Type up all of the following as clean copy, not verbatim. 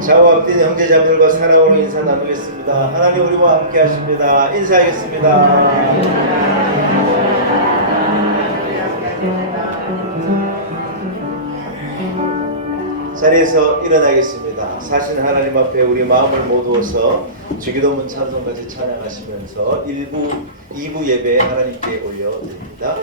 좌와 앞뒤 형제자매들과 사랑으로 인사 나누겠습니다. 하나님 우리와 함께 하십니다. 인사하겠습니다. 자리에서 일어나겠습니다. 사신 하나님 앞에 우리 마음을 모두어서 주기도문 찬송까지 찬양하시면서 2부 예배 하나님께 올려드립니다.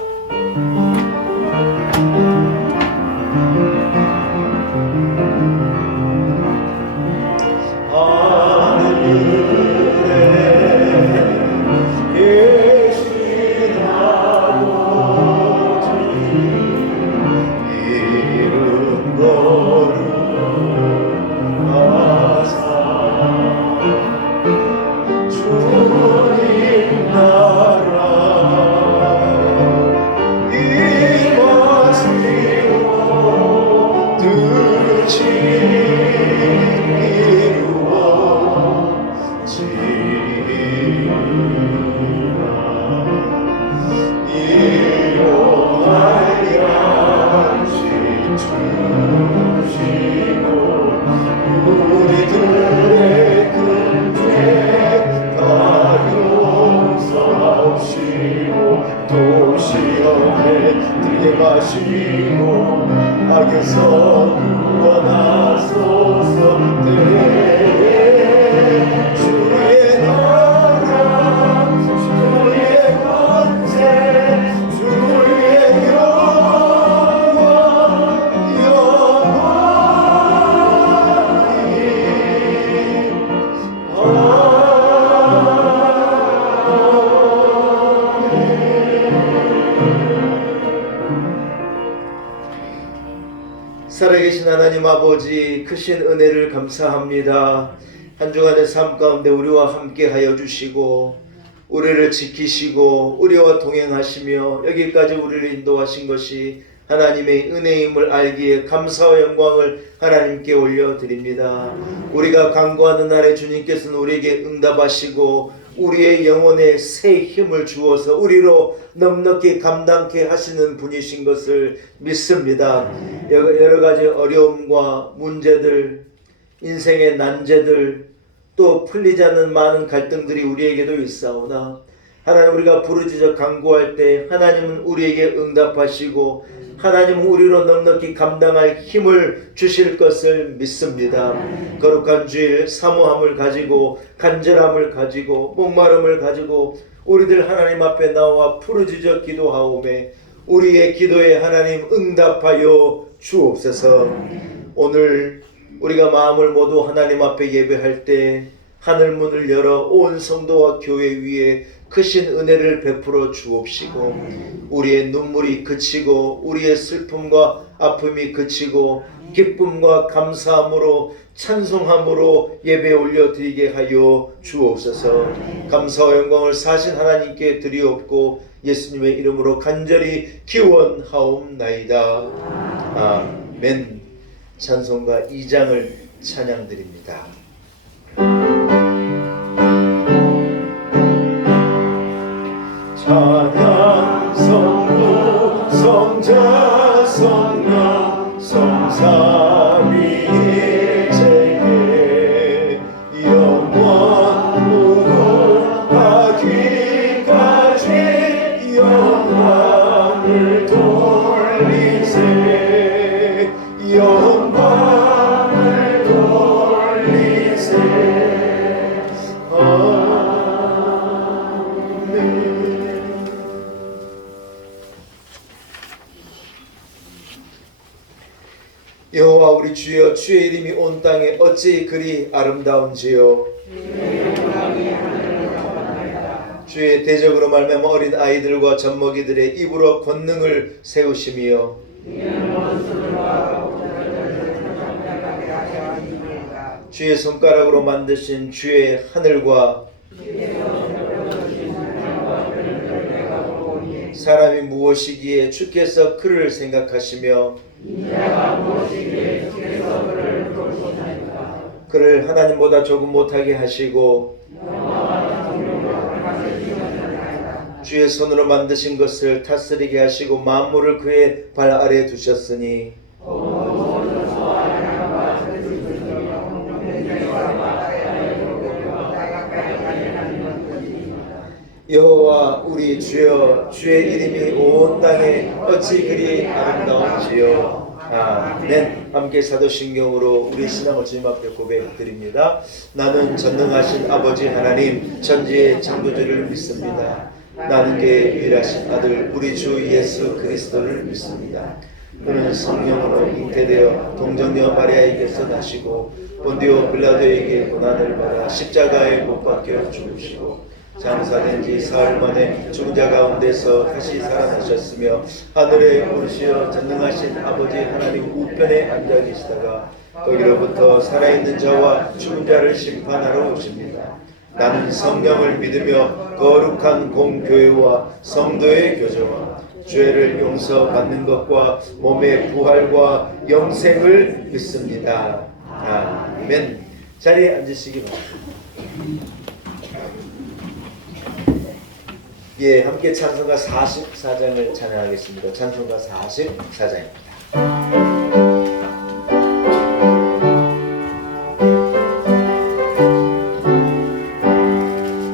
악에서 구원하소서. 주의 나라 주의 권세 주의 영광 살아계신 하나님 아버지, 크신 은혜를 감사합니다. 한 주간의 삶 가운데 우리와 함께 하여 주시고 우리를 지키시고 우리와 동행하시며 여기까지 우리를 인도하신 것이 하나님의 은혜임을 알기에 감사와 영광을 하나님께 올려드립니다. 우리가 간구하는 날에 주님께서는 우리에게 응답하시고 우리의 영혼에 새 힘을 주어서 우리로 넉넉히 감당케 하시는 분이신 것을 믿습니다. 여러 가지 어려움과 문제들, 인생의 난제들, 또 풀리지 않는 많은 갈등들이 우리에게도 있사오나 하나님, 우리가 부르짖어 간구할 때 하나님은 우리에게 응답하시고 하나님은 우리로 넉넉히 감당할 힘을 주실 것을 믿습니다. 거룩한 주일 사모함을 가지고 간절함을 가지고 목마름을 가지고 우리들 하나님 앞에 나와 부르짖어 기도하오매 우리의 기도에 하나님 응답하여 주옵소서. 오늘 우리가 마음을 모두 하나님 앞에 예배할 때 하늘문을 열어 온 성도와 교회 위에 크신 은혜를 베풀어 주옵시고 우리의 눈물이 그치고 우리의 슬픔과 아픔이 그치고 기쁨과 감사함으로 찬송함으로 예배 올려드리게 하여 주옵소서. 감사와 영광을 사신 하나님께 드리옵고 예수님의 이름으로 간절히 기원하옵나이다. 아멘. 찬송가 2장을 찬양드립니다. 찬양 성부 성자 성령 성삼위일체에 영원 무궁하기까지 영광을 돌리세 영광을 돌리세. 여호와 우리 주여, 주의 이름이 온 땅에 어찌 그리 아름다운지요. 주의 대적으로 말미암아 어린 아이들과 젖먹이들의 입으로 권능을 세우시며 주의 손가락으로 만드신 주의 하늘과 사람이 무엇이기에 주께서 그를 생각하시며 그를 하나님보다 조금 못하게 하시고 주의 손으로 만드신 것을 다스리게 하시고 만물을 그의 발 아래에 두셨으니 여호와 우리 주여, 주의 이름이 온 땅에 어찌 그리 아름다운지요. 아멘. 함께 사도신경으로 우리 신앙을 주님 앞에 고백드립니다. 나는 전능하신 아버지 하나님 천지의 창조주를 믿습니다. 나는 그 유일하신 아들 우리 주 예수 그리스도를 믿습니다. 그는 성령으로 잉태되어 동정녀 마리아에게서 나시고 본디오 빌라도에게 고난을 받아 십자가에 못 박혀 죽으시고 장사된 지 사흘 만에 죽은 자 가운데서 다시 살아나셨으며 하늘에 오르시어 전능하신 아버지 하나님 우편에 앉아 계시다가 거기로부터 살아있는 자와 죽은 자를 심판하러 오십니다. 나는 성령을 믿으며 거룩한 공교회와 성도의 교제와 죄를 용서받는 것과 몸의 부활과 영생을 믿습니다. 아멘. 자리에 앉으시기 바랍니다. 예, 함께 찬송가 44장을 찬양하겠습니다. 찬송가 44장입니다.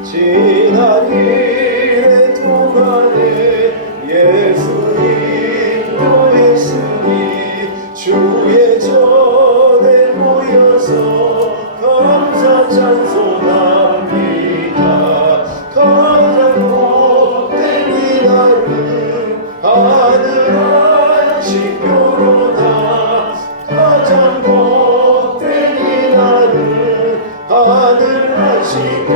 지난 일의 동안에 예수님 교했으니 주의 전에 모여서 감사 찬송합니다. 가장 복된 이날은 하늘 안식교로다. 가장 복된 이날은 하늘 안식교로다.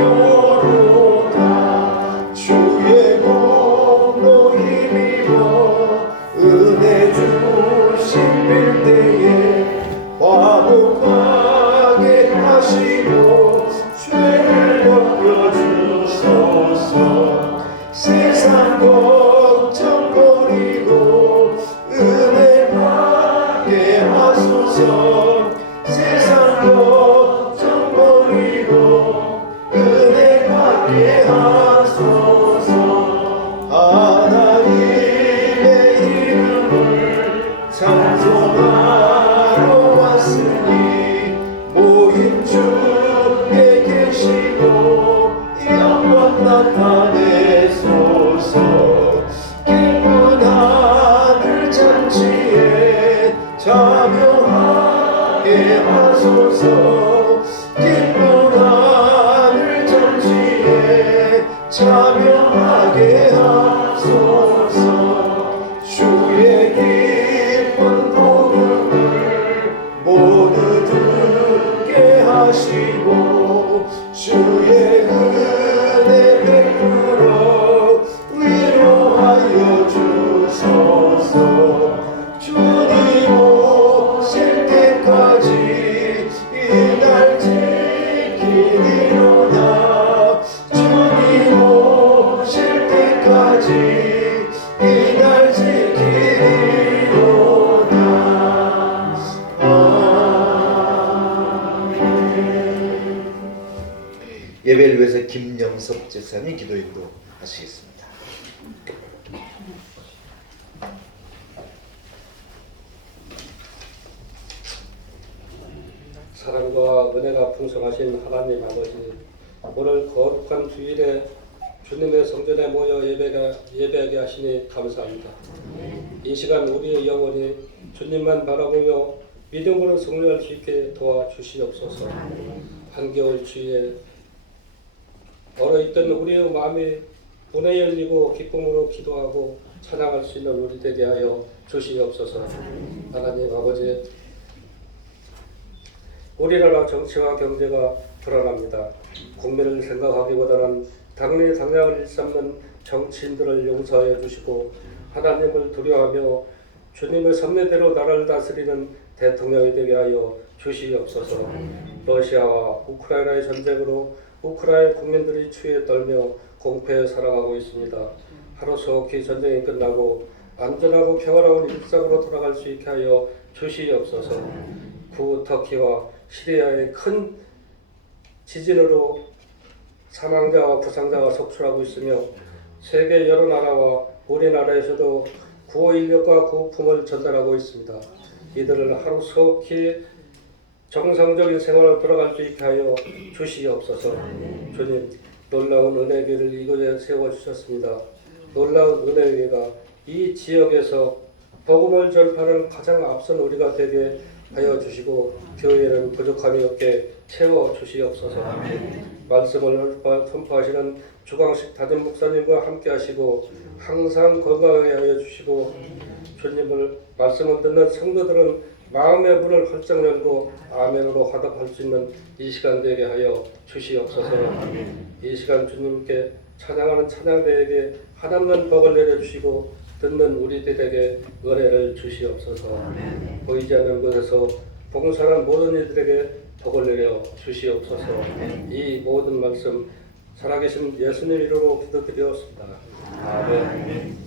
주의 공로 힘입어 은혜 주신 빌대에 화목하게 하시고 죄를 넘겨주소서. 세상 걱정 버리고 은혜 받게 하소서. 세상 걱정 버리고 은혜 받게 하소서. 하나님의 이름을 찬송하러 왔으니 모인 주에 계시고 영광 나타내소서. 기쁜 하늘 잔치에 참여하게 하소서. 기쁜 하늘 잔치에 참여하게 하소서. 주의 기쁜 복음을 모두 듣게 하시고 주의 은혜 베풀어 위로하여 주소서. 주님 오실 때까지 이날 지키리로다. 주님 오실 때까지 이날 지키리로다. 아멘. 예배를 위해서 김영섭 제사님 기도 인도하시겠습니다. 사랑과 은혜가 풍성하신 하나님 아버지, 오늘 거룩한 주일에 주님의 성전에 모여 예배하게 하시니 감사합니다. 이 시간 우리의 영혼이 주님만 바라보며 믿음으로 승리할 수 있게 도와주시옵소서. 한겨울 주위에 얼어있던 우리의 마음이 문에 열리고 기쁨으로 기도하고 찬양할 수 있는 우리 되게 하여 주시옵소서. 하나님 아버지, 우리나라 정치와 경제가 불안합니다. 국민을 생각하기보다는 당내 당략을 일삼는 정치인들을 용서하여 주시고 하나님을 두려워하며 주님의 섭리대로 나라를 다스리는 대통령이 되게 하여 주시옵소서. 러시아와 우크라이나의 전쟁으로 우크라이나 국민들이 추위에 떨며 공포에 살아가고 있습니다. 하루속히 전쟁이 끝나고 안전하고 평화로운 일상으로 돌아갈 수 있게 하여 주시옵소서. 터키와 시리아의 큰 지진으로 사망자와 부상자가 속출하고 있으며 세계 여러 나라와 우리나라에서도 구호 인력과 구호품을 전달하고 있습니다. 이들을 하루속히 정상적인 생활을 돌아갈 수 있게 하여 주시옵소서. 주님, 놀라운 은혜계를 이곳에 세워주셨습니다. 놀라운 은혜계가 이 지역에서 복음을 전파하는 가장 앞선 우리가 되게 하여 주시고 교회는 부족함이 없게 채워주시옵소서. 말씀을 선포하시는 주광식 담임 목사님과 함께 하시고 항상 건강하게 하여 주시고 주님을 말씀을 듣는 성도들은 마음의 문을 활짝 열고 아멘으로 화답할 수 있는 이 시간 되게 하여 주시옵소서. 이 시간 주님께 찬양하는 찬양대에게 하나님은 복을 내려주시고 듣는 우리들에게 은혜를 주시옵소서. 보이지 않는 곳에서 봉사하는 모든 이들에게 복을 내려 주시옵소서. 이 모든 말씀 살아계신 예수님 이름으로 기도드리옵습니다. 아멘.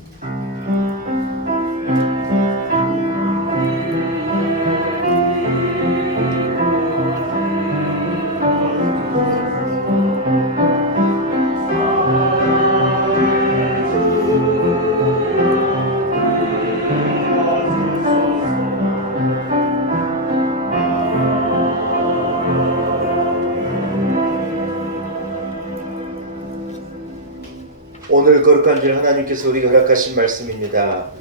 오늘 거룩한 줄 하나님께서 우리가 허락하신 말씀입니다.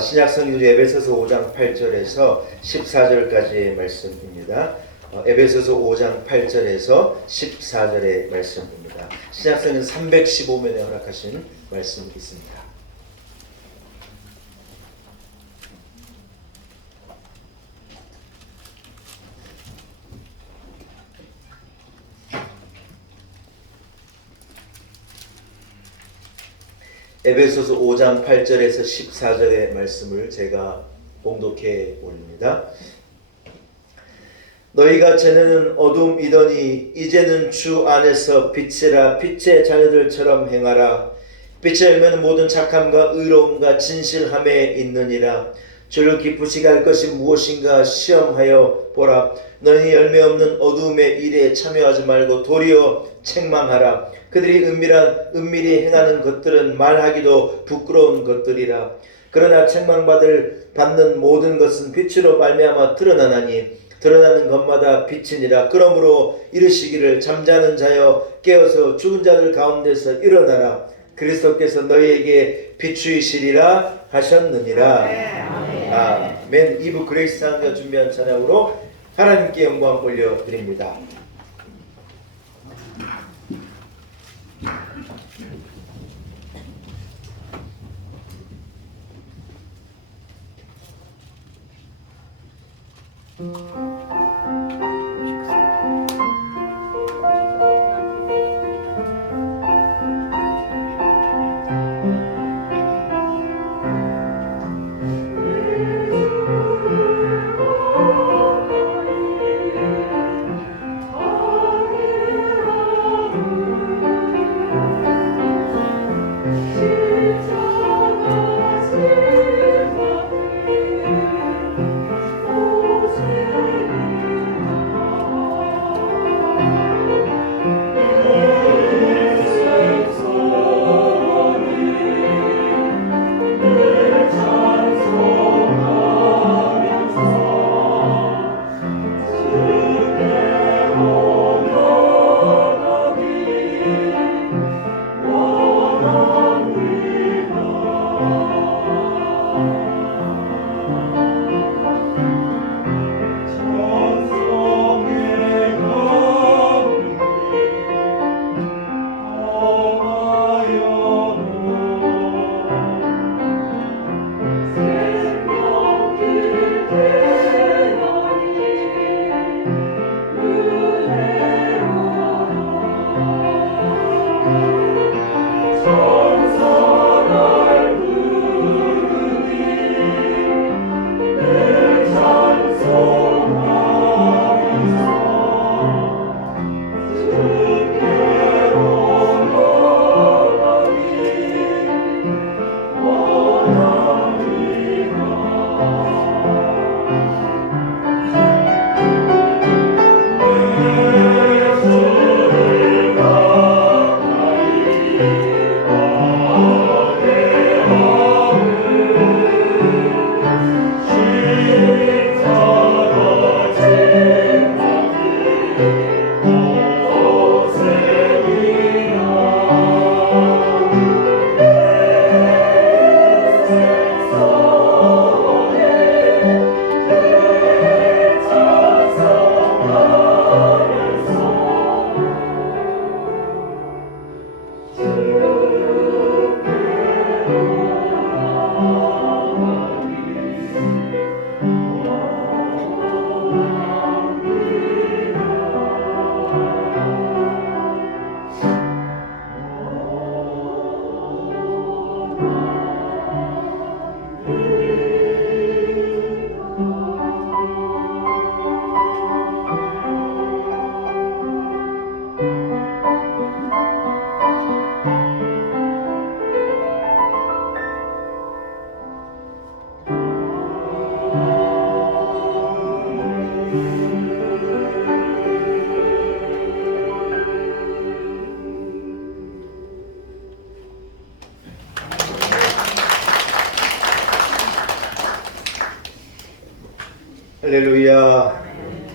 신약성경 에베소서 5장 8절에서 14절까지의 말씀입니다. 에베소서 5장 8절에서 14절의 말씀입니다. 신약성경 315면에 허락하신 말씀이 있습니다. 에베소서 5장 8절에서 14절의 말씀을 제가 봉독해 올립니다. 너희가 전에는 어둠이더니 이제는 주 안에서 빛이라. 빛의 자녀들처럼 행하라. 빛의 열매는 모든 착함과 의로움과 진실함에 있느니라. 주를 기쁘시게 할 것이 무엇인가 시험하여 보라. 너희 열매 없는 어둠의 일에 참여하지 말고 도리어 책망하라. 그들이 은밀히 행하는 것들은 말하기도 부끄러운 것들이라. 그러나 책망받는 모든 것은 빛으로 말미암아 드러나나니 드러나는 것마다 빛이니라. 그러므로 이르시기를 잠자는 자여 깨어서 죽은 자들 가운데서 일어나라. 그리스도께서 너희에게 비추이시리라 하셨느니라. 아멘. 2부 그레이스 사운드가 준비한 찬양으로 하나님께 영광 올려드립니다. 할렐루야.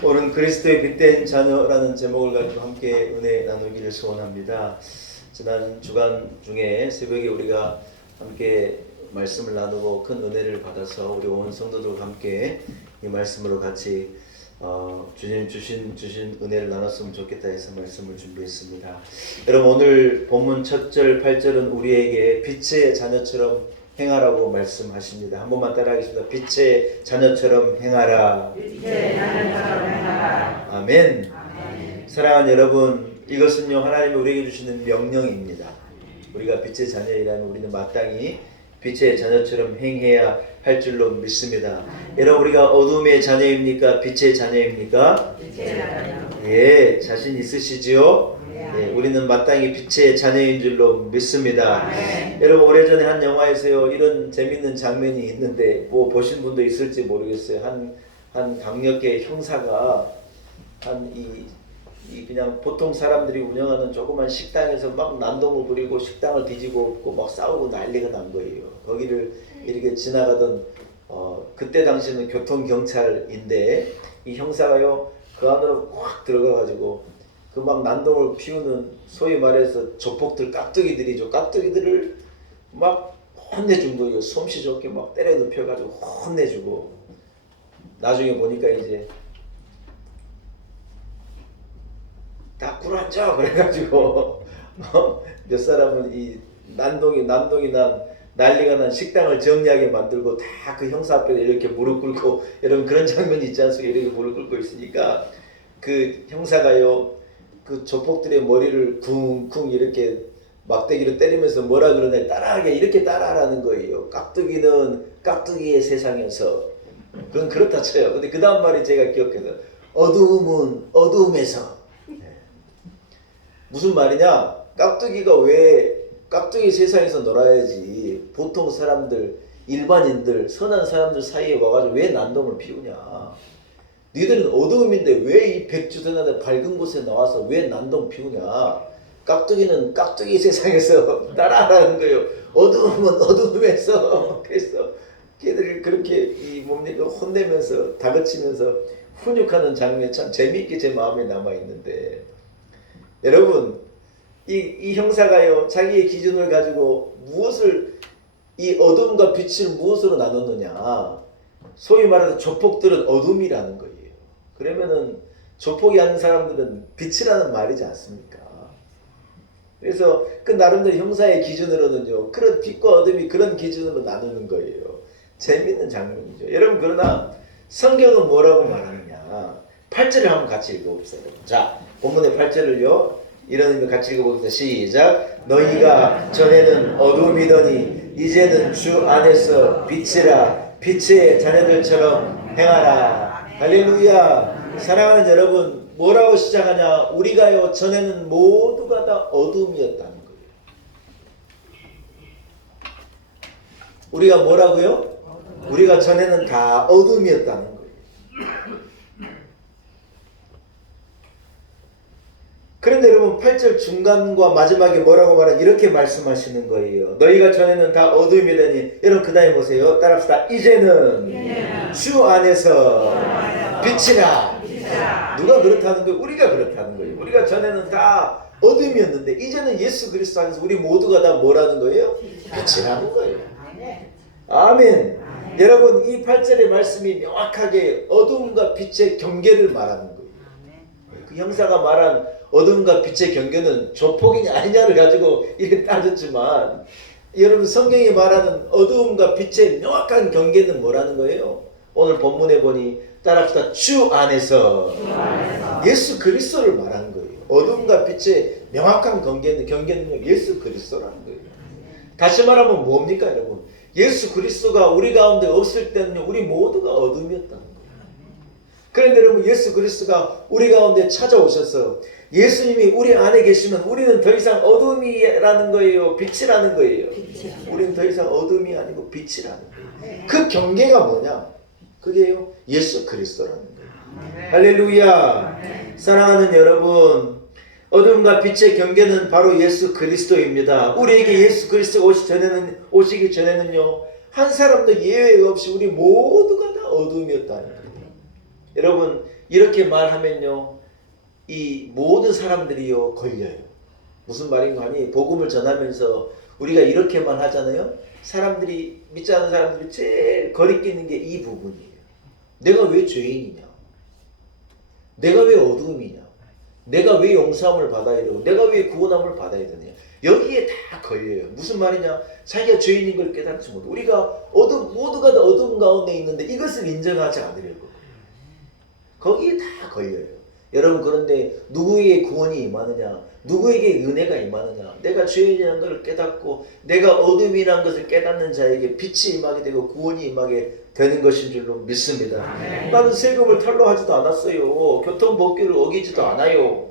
오늘 그리스도의 빛된 자녀라는 제목을 가지고 함께 은혜 나누기를 소원합니다. 지난 주간 중에 새벽에 우리가 함께 말씀을 나누고 큰 은혜를 받아서 우리 온 성도들과 함께 이 말씀으로 같이 주님 주신 은혜를 나눴으면 좋겠다 해서 말씀을 준비했습니다. 여러분, 오늘 본문 첫 절 8절은 우리에게 빛의 자녀처럼 행하라고 말씀하십니다. 한 번만 따라하겠습니다. 빛의 자녀처럼 행하라. 빛의 자녀처럼 행하라. 아멘. 사랑하는 여러분, 이것은요 하나님이 우리에게 주시는 명령입니다. 우리가 빛의 자녀이라면 우리는 마땅히 빛의 자녀처럼 행해야 할 줄로 믿습니다. 여러분, 우리가 어둠의 자녀입니까? 빛의 자녀입니까? 빛의 자녀. 예, 자신 있으시지요? 예, 우리는 마땅히 빛의 자녀인 줄로 믿습니다. 여러분, 오래전에 한 영화에서요 이런 재밌는 장면이 있는데 뭐 보신 분도 있을지 모르겠어요. 한 강력계 형사가 이 그냥 보통 사람들이 운영하는 조그만 식당에서 막 난동을 부리고 식당을 뒤지고 엎고 막 싸우고 난리가 난 거예요. 거기를 이렇게 지나가던 그때 당시는 교통경찰인데 이 형사가요 그 안으로 확 들어가가지고 그 막 난동을 피우는 소위 말해서 조폭들 깍두기들이죠. 깍두기들을 막 혼내준 거예요. 솜씨 좋게 막 때려 눕혀가지고 혼내주고 나중에 보니까 이제 다 굴앉아 그래가지고 몇 사람은 이 난동이 난 난리가 난 식당을 정리하게 만들고 다 그 형사 앞에 이렇게 무릎 꿇고 여러분 그런 장면이 있지 않습니까? 이렇게 무릎 꿇고 있으니까 그 형사가요 그 조폭들의 머리를 쿵쿵 이렇게 막대기로 때리면서 뭐라 그러냐 따라하게 이렇게 따라하라는 거예요. 깍두기는 깍두기의 세상에서 그건 그렇다 쳐요. 근데 그 다음 말이 제가 기억해서 어두움은 어두움에서 무슨 말이냐? 깍두기가 왜 깍두기 세상에서 놀아야지 보통 사람들 일반인들 선한 사람들 사이에 와가지고 왜 난동을 피우냐? 니들은 어두움인데 왜 이 백주전한테 밝은 곳에 나와서 왜 난동 피우냐? 깍두기는 깍두기 세상에서 따라하라는 거예요. 어두움은 어두움에서. 그래서 걔들이 그렇게 뭡니까 혼내면서 다그치면서 훈육하는 장면이 참 재미있게 제 마음에 남아 있는데 여러분 이 형사가요 자기의 기준을 가지고 무엇을 이 어둠과 빛을 무엇으로 나눴느냐? 소위 말해서 조폭들은 어둠이라는 거예요. 그러면은 조폭이 하는 사람들은 빛이라는 말이지 않습니까? 그래서 그 나름대로 형사의 기준으로는요 그런 빛과 어둠이 그런 기준으로 나누는 거예요. 재밌는 장면이죠. 여러분, 그러나 성경은 뭐라고 말하느냐? 8절을 한번 같이 읽어봅시다. 자, 본문의 8절을요 이런 의미로 같이 읽어봅시다. 시작. 너희가 전에는 어둠이더니 이제는 주 안에서 빛이라. 빛의 자녀들처럼 행하라. 할렐루야. 사랑하는 여러분, 뭐라고 시작하냐? 우리가요 전에는 모두가 다 어둠이었다는 거예요. 우리가 뭐라고요? 우리가 전에는 다 어둠이었다는 거예요. 그런데 여러분 8절 중간과 마지막에 뭐라고 말하냐? 이렇게 말씀하시는 거예요. 너희가 전에는 다 어둠이더니 여러분 그 다음에 보세요. 따라합시다. 이제는 주 안에서 빛이라. 누가 그렇다는 거예요? 우리가 그렇다는 거예요. 우리가 전에는 다 어둠이었는데 이제는 예수 그리스도 안에서 우리 모두가 다 뭐라는 거예요? 빛이라는 거예요. 아멘. 여러분 이 8절의 말씀이 명확하게 어둠과 빛의 경계를 말하는 거예요. 그 형사가 말한 어둠과 빛의 경계는 조폭이냐 아니냐를 가지고 이렇게 따졌지만 여러분 성경이 말하는 어둠과 빛의 명확한 경계는 뭐라는 거예요? 오늘 본문에 보니 따라합시다. 주 안에서 예수 그리스도를 말하는 거예요. 어둠과 빛의 명확한 경계는요 예수 그리스도라는 거예요. 다시 말하면 뭡니까 여러분? 예수 그리스도가 우리 가운데 없을 때는요 우리 모두가 어둠이었다는 거예요. 그런데 여러분 예수 그리스도가 우리 가운데 찾아오셔서 예수님이 우리 안에 계시면 우리는 더 이상 어둠이라는 거예요? 빛이라는 거예요? 우리는 더 이상 어둠이 아니고 빛이라는 거예요. 그 경계가 뭐냐? 그게요 예수 그리스도라는 거예요. 할렐루야. 사랑하는 여러분, 어둠과 빛의 경계는 바로 예수 그리스도입니다. 우리에게 예수 그리스도가 오시기 전에는요 한 사람도 예외 없이 우리 모두가 다 어둠이었다는 거예요. 여러분 이렇게 말하면요 이 모든 사람들이요 걸려요. 무슨 말인가 하니 복음을 전하면서 우리가 이렇게만 하잖아요. 사람들이 믿지 않는 사람들이 제일 거리끼는 게 이 부분이에요. 내가 왜 죄인이냐? 내가 왜 어두움이냐? 내가 왜 용서함을 받아야 되고 내가 왜 구원함을 받아야 되느냐? 여기에 다 걸려요. 무슨 말이냐? 자기가 죄인인 걸 깨닫지 못해. 우리가 모두가 다 어두움 가운데 있는데 이것을 인정하지 않으려고. 거기에 다 걸려요. 여러분 그런데 누구에게 구원이 임하느냐? 누구에게 은혜가 임하느냐? 내가 죄인이라는 것을 깨닫고 내가 어둠이라는 것을 깨닫는 자에게 빛이 임하게 되고 구원이 임하게 되는 것인 줄로 믿습니다. 나는 세금을 탈루하지도 않았어요. 교통법규를 어기지도 않아요.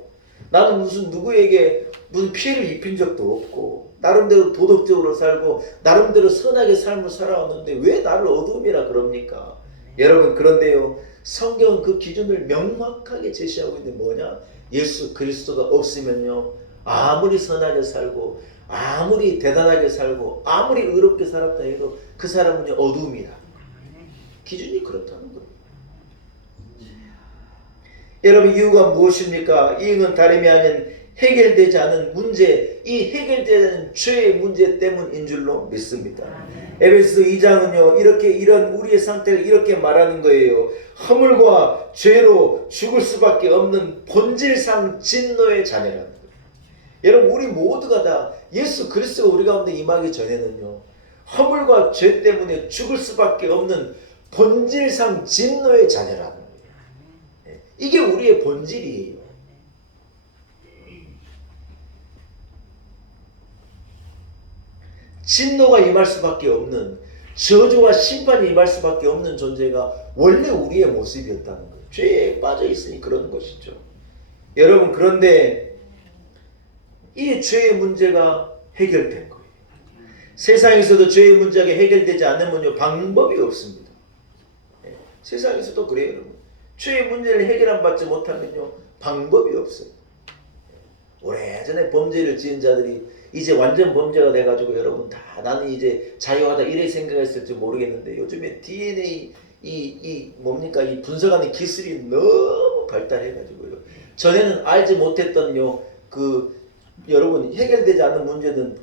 나는 무슨 누구에게 무슨 피해를 입힌 적도 없고 나름대로 도덕적으로 살고 나름대로 선하게 삶을 살아왔는데 왜 나를 어둠이라 그럽니까? 여러분 그런데요 성경은 그 기준을 명확하게 제시하고 있는데 뭐냐? 예수 그리스도가 없으면요 아무리 선하게 살고 아무리 대단하게 살고 아무리 의롭게 살았다 해도 그 사람은 어둠이다. 기준이 그렇다는 거예요. 여러분 이유가 무엇입니까? 이유는 다름이 아닌 해결되지 않은 문제, 이 해결되지 않은 죄의 문제 때문인 줄로 믿습니다. 에베소 2장은요 이런 우리의 상태를 이렇게 말하는 거예요. 허물과 죄로 죽을 수밖에 없는 본질상 진노의 자녀라는 거예요. 여러분 우리 모두가 다 예수 그리스도가 우리 가운데 임하기 전에는요 허물과 죄 때문에 죽을 수밖에 없는 본질상 진노의 자녀라는 거예요. 이게 우리의 본질이에요. 진노가 임할 수밖에 없는 저주와 심판이 임할 수밖에 없는 존재가 원래 우리의 모습이었다는 거예요. 죄에 빠져 있으니 그런 것이죠. 여러분 그런데 이 죄의 문제가 해결된 거예요. 세상에서도 죄의 문제가 해결되지 않으면요 방법이 없습니다. 세상에서도 그래요. 여러분. 죄의 문제를 해결 받지 못하면요 방법이 없어요. 오래전에 범죄를 지은 자들이 이제 완전 범죄가 돼가지고 여러분 다 나는 이제 자유하다 이래 생각했을지 모르겠는데 요즘에 DNA 이 분석하는 기술이 너무 발달해가지고요. 전에는 알지 못했던요 여러분 해결되지 않는 문제는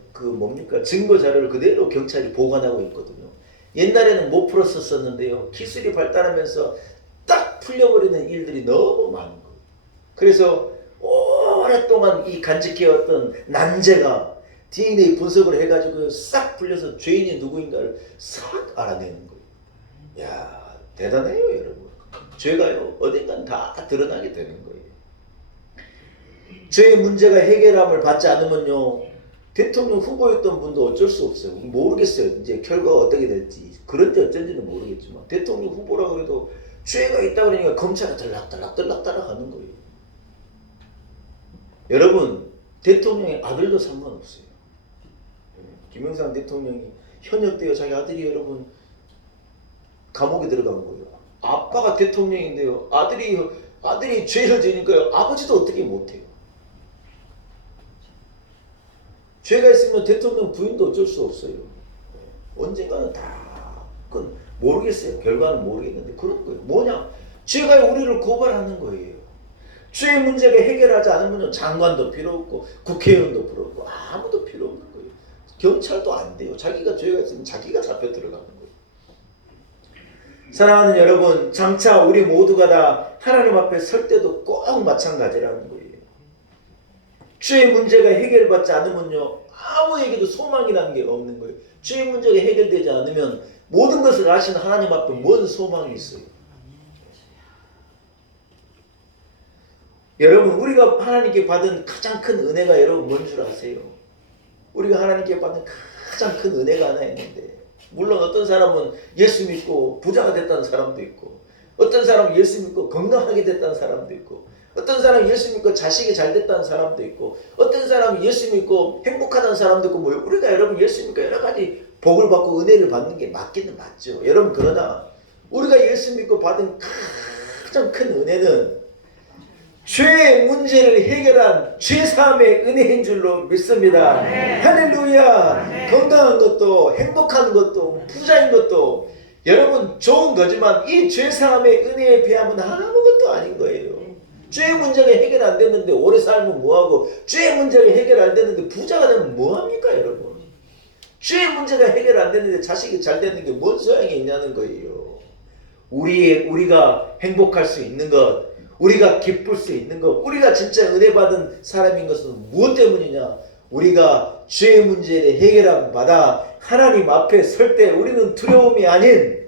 증거 자료를 그대로 경찰이 보관하고 있거든요. 옛날에는 못 풀었었는데요. 기술이 발달하면서 딱 풀려버리는 일들이 너무 많은 거예요. 그래서 오랫동안 이 간직해왔던 난제가 DNA 분석을 해가지고 싹 풀려서 죄인이 누구인가를 싹 알아내는 거예요. 야 대단해요 여러분. 죄가요 어딘간 다 드러나게 되는 거예요. 죄의 문제가 해결함을 받지 않으면요 대통령 후보였던 분도 어쩔 수 없어요. 모르겠어요. 이제 결과가 어떻게 될지 그런지 어쩐지는 모르겠지만 대통령 후보라고 해도 죄가 있다 그러니까 검찰에 들락들락 하는 거예요. 여러분 대통령의 아들도 상관없어요. 김영삼 대통령이 현역 때요 자기 아들이 여러분 감옥에 들어간 거예요. 아빠가 대통령인데요 아들이 죄를 지니까요 아버지도 어떻게 못해요. 죄가 있으면 대통령 부인도 어쩔 수 없어요. 언젠가는 다 그건 모르겠어요. 결과는 모르겠는데 그런 거예요. 뭐냐? 죄가 우리를 고발하는 거예요. 죄의 문제가 해결하지 않으면 장관도 필요 없고 국회의원도 필요 없고 아무도 필요 없는 거예요. 경찰도 안 돼요. 자기가 죄가 있으면 자기가 잡혀 들어가는 거예요. 사랑하는 여러분, 장차 우리 모두가 다 하나님 앞에 설 때도 꼭 마찬가지라는 거예요. 죄의 문제가 해결받지 않으면요 아무에게도 소망이라는 게 없는 거예요. 죄의 문제가 해결되지 않으면 모든 것을 아시는 하나님 앞에 뭔 소망이 있어요? 여러분 우리가 하나님께 받은 가장 큰 은혜가 여러분 뭔 줄 아세요? 우리가 하나님께 받은 가장 큰 은혜가 하나 있는데 물론 어떤 사람은 예수 믿고 부자가 됐다는 사람도 있고 어떤 사람은 예수 믿고 건강하게 됐다는 사람도 있고 어떤 사람은 예수 믿고 자식이 잘 됐다는 사람도 있고 어떤 사람은 예수 믿고 행복하다는 사람도 있고 뭐 우리가 여러분 예수 믿고 여러 가지 복을 받고 은혜를 받는 게 맞기는 맞죠. 여러분 그러나 우리가 예수 믿고 받은 가장 큰 은혜는 죄의 문제를 해결한 죄사함의 은혜인 줄로 믿습니다. 할렐루야. 건강한 것도 행복한 것도 부자인 것도 여러분 좋은 거지만 이 죄사함의 은혜에 비하면 아무것도 아닌 거예요. 죄의 문제가 해결 안 됐는데 오래 살면 뭐하고, 죄의 문제가 해결 안 됐는데 부자가 되면 뭐합니까 여러분. 죄의 문제가 해결 안 됐는데 자식이 잘 되는 게 뭔 소용이 있냐는 거예요. 우리가 행복할 수 있는 것, 우리가 기쁠 수 있는 것, 우리가 진짜 은혜 받은 사람인 것은 무엇 때문이냐? 우리가 죄의 문제를 해결함 받아 하나님 앞에 설 때 우리는 두려움이 아닌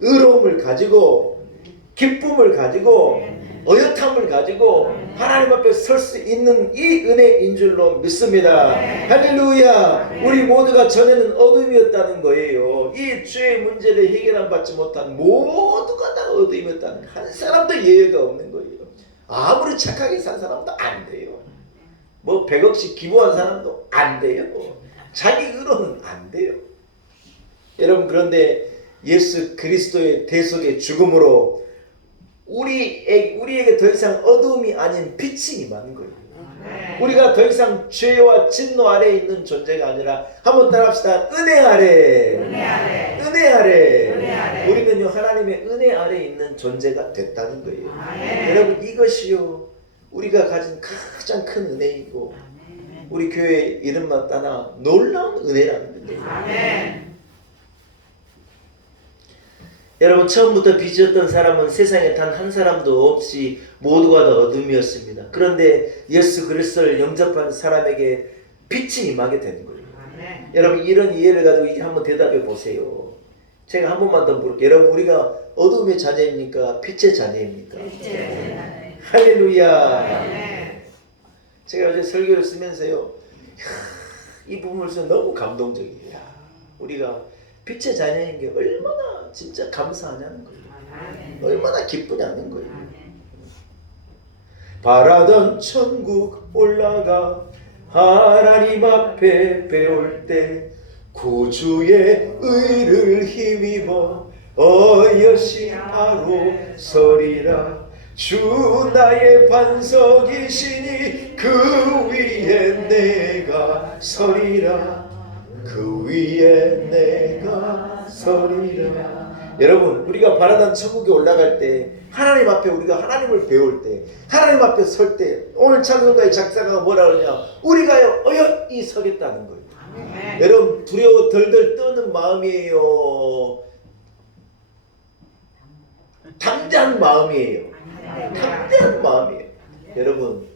의로움을 가지고, 기쁨을 가지고, 어엿함을 가지고 하나님 앞에 설 수 있는 이 은혜인 줄로 믿습니다. 할렐루야. 우리 모두가 전에는 어둠이었다는 거예요. 이 죄의 문제를 해결 받지 못한 모두가 다 어둠이었다는, 한 사람도 예외가 없는 거예요. 아무리 착하게 산 사람도 안 돼요. 뭐 100억씩 기부한 사람도 안 돼요. 자기 의로는 안 돼요. 여러분, 그런데 예수 그리스도의 대속의 죽음으로 우리에게 더 이상 어두움이 아닌 빛이 임하는 거예요. 우리가 더 이상 죄와 진노 아래에 있는 존재가 아니라, 한번 따라합시다. 은혜 아래. 은혜 아래. 은혜 아래. 은혜 아래. 우리는요 하나님의 은혜 아래에 있는 존재가 됐다는 거예요. 아멘. 여러분, 이것이요 우리가 가진 가장 큰 은혜이고, 우리 교회 이름만 따나 놀라운 은혜라는 거예요. 아멘. 여러분, 처음부터 빛이었던 사람은 세상에 단 한 사람도 없이 모두가 다 어둠이었습니다. 그런데 예수 그리스도를 영접한 사람에게 빛이 임하게 되는 거예요. 아멘. 여러분, 이런 이해를 가지고 이제 한번 대답해 보세요. 제가 한 번만 더 물을게요. 여러분, 우리가 어둠의 자녀입니까? 빛의 자녀입니까? 빛의 할렐루야. 아멘. 제가 어제 설교를 쓰면서요, 이 부분을 써 너무 감동적이에요. 우리가 빛의 자녀인 게 얼마나 진짜 감사하냐는 거예요. 아멘. 얼마나 기쁘냐는 거예요. 바라던 천국 올라가 하나님 앞에 배울 때 구주의 의를 힘입어 어여시 바로 서리라. 주 나의 반석이시니 그 위에 내가 서리라. 그 위에 내가 서리라. 여러분, 우리가 바라던 천국에 올라갈 때, 하나님 앞에 우리가 하나님을 배울 때, 하나님 앞에 설 때, 오늘 찬송가의 작사가가 뭐라 그러냐? 우리가 어여이 서겠다는 거예요. 아멘. 여러분, 두려워 덜덜 떠는 마음이에요. 담대한 마음이에요. 담대한 마음이에요. 여러분,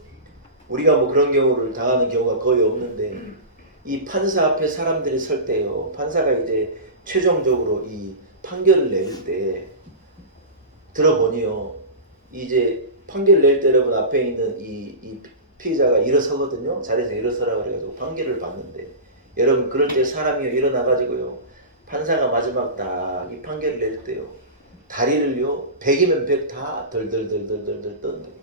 우리가 뭐 그런 경우를 당하는 경우가 거의 없는데, 이 판사 앞에 사람들이 설 때요, 판사가 이제 최종적으로 이 판결을 내릴 때 들어보니요, 이제 판결을 낼 때 여러분 앞에 있는 이 피의자가 일어서거든요. 자리에서 일어서라 그래가지고 판결을 받는데, 여러분 그럴 때 사람이 일어나가지고요, 판사가 마지막 딱 이 판결을 낼 때요, 다리를요 100이면 100 다 덜덜덜덜덜 떠는 거예요.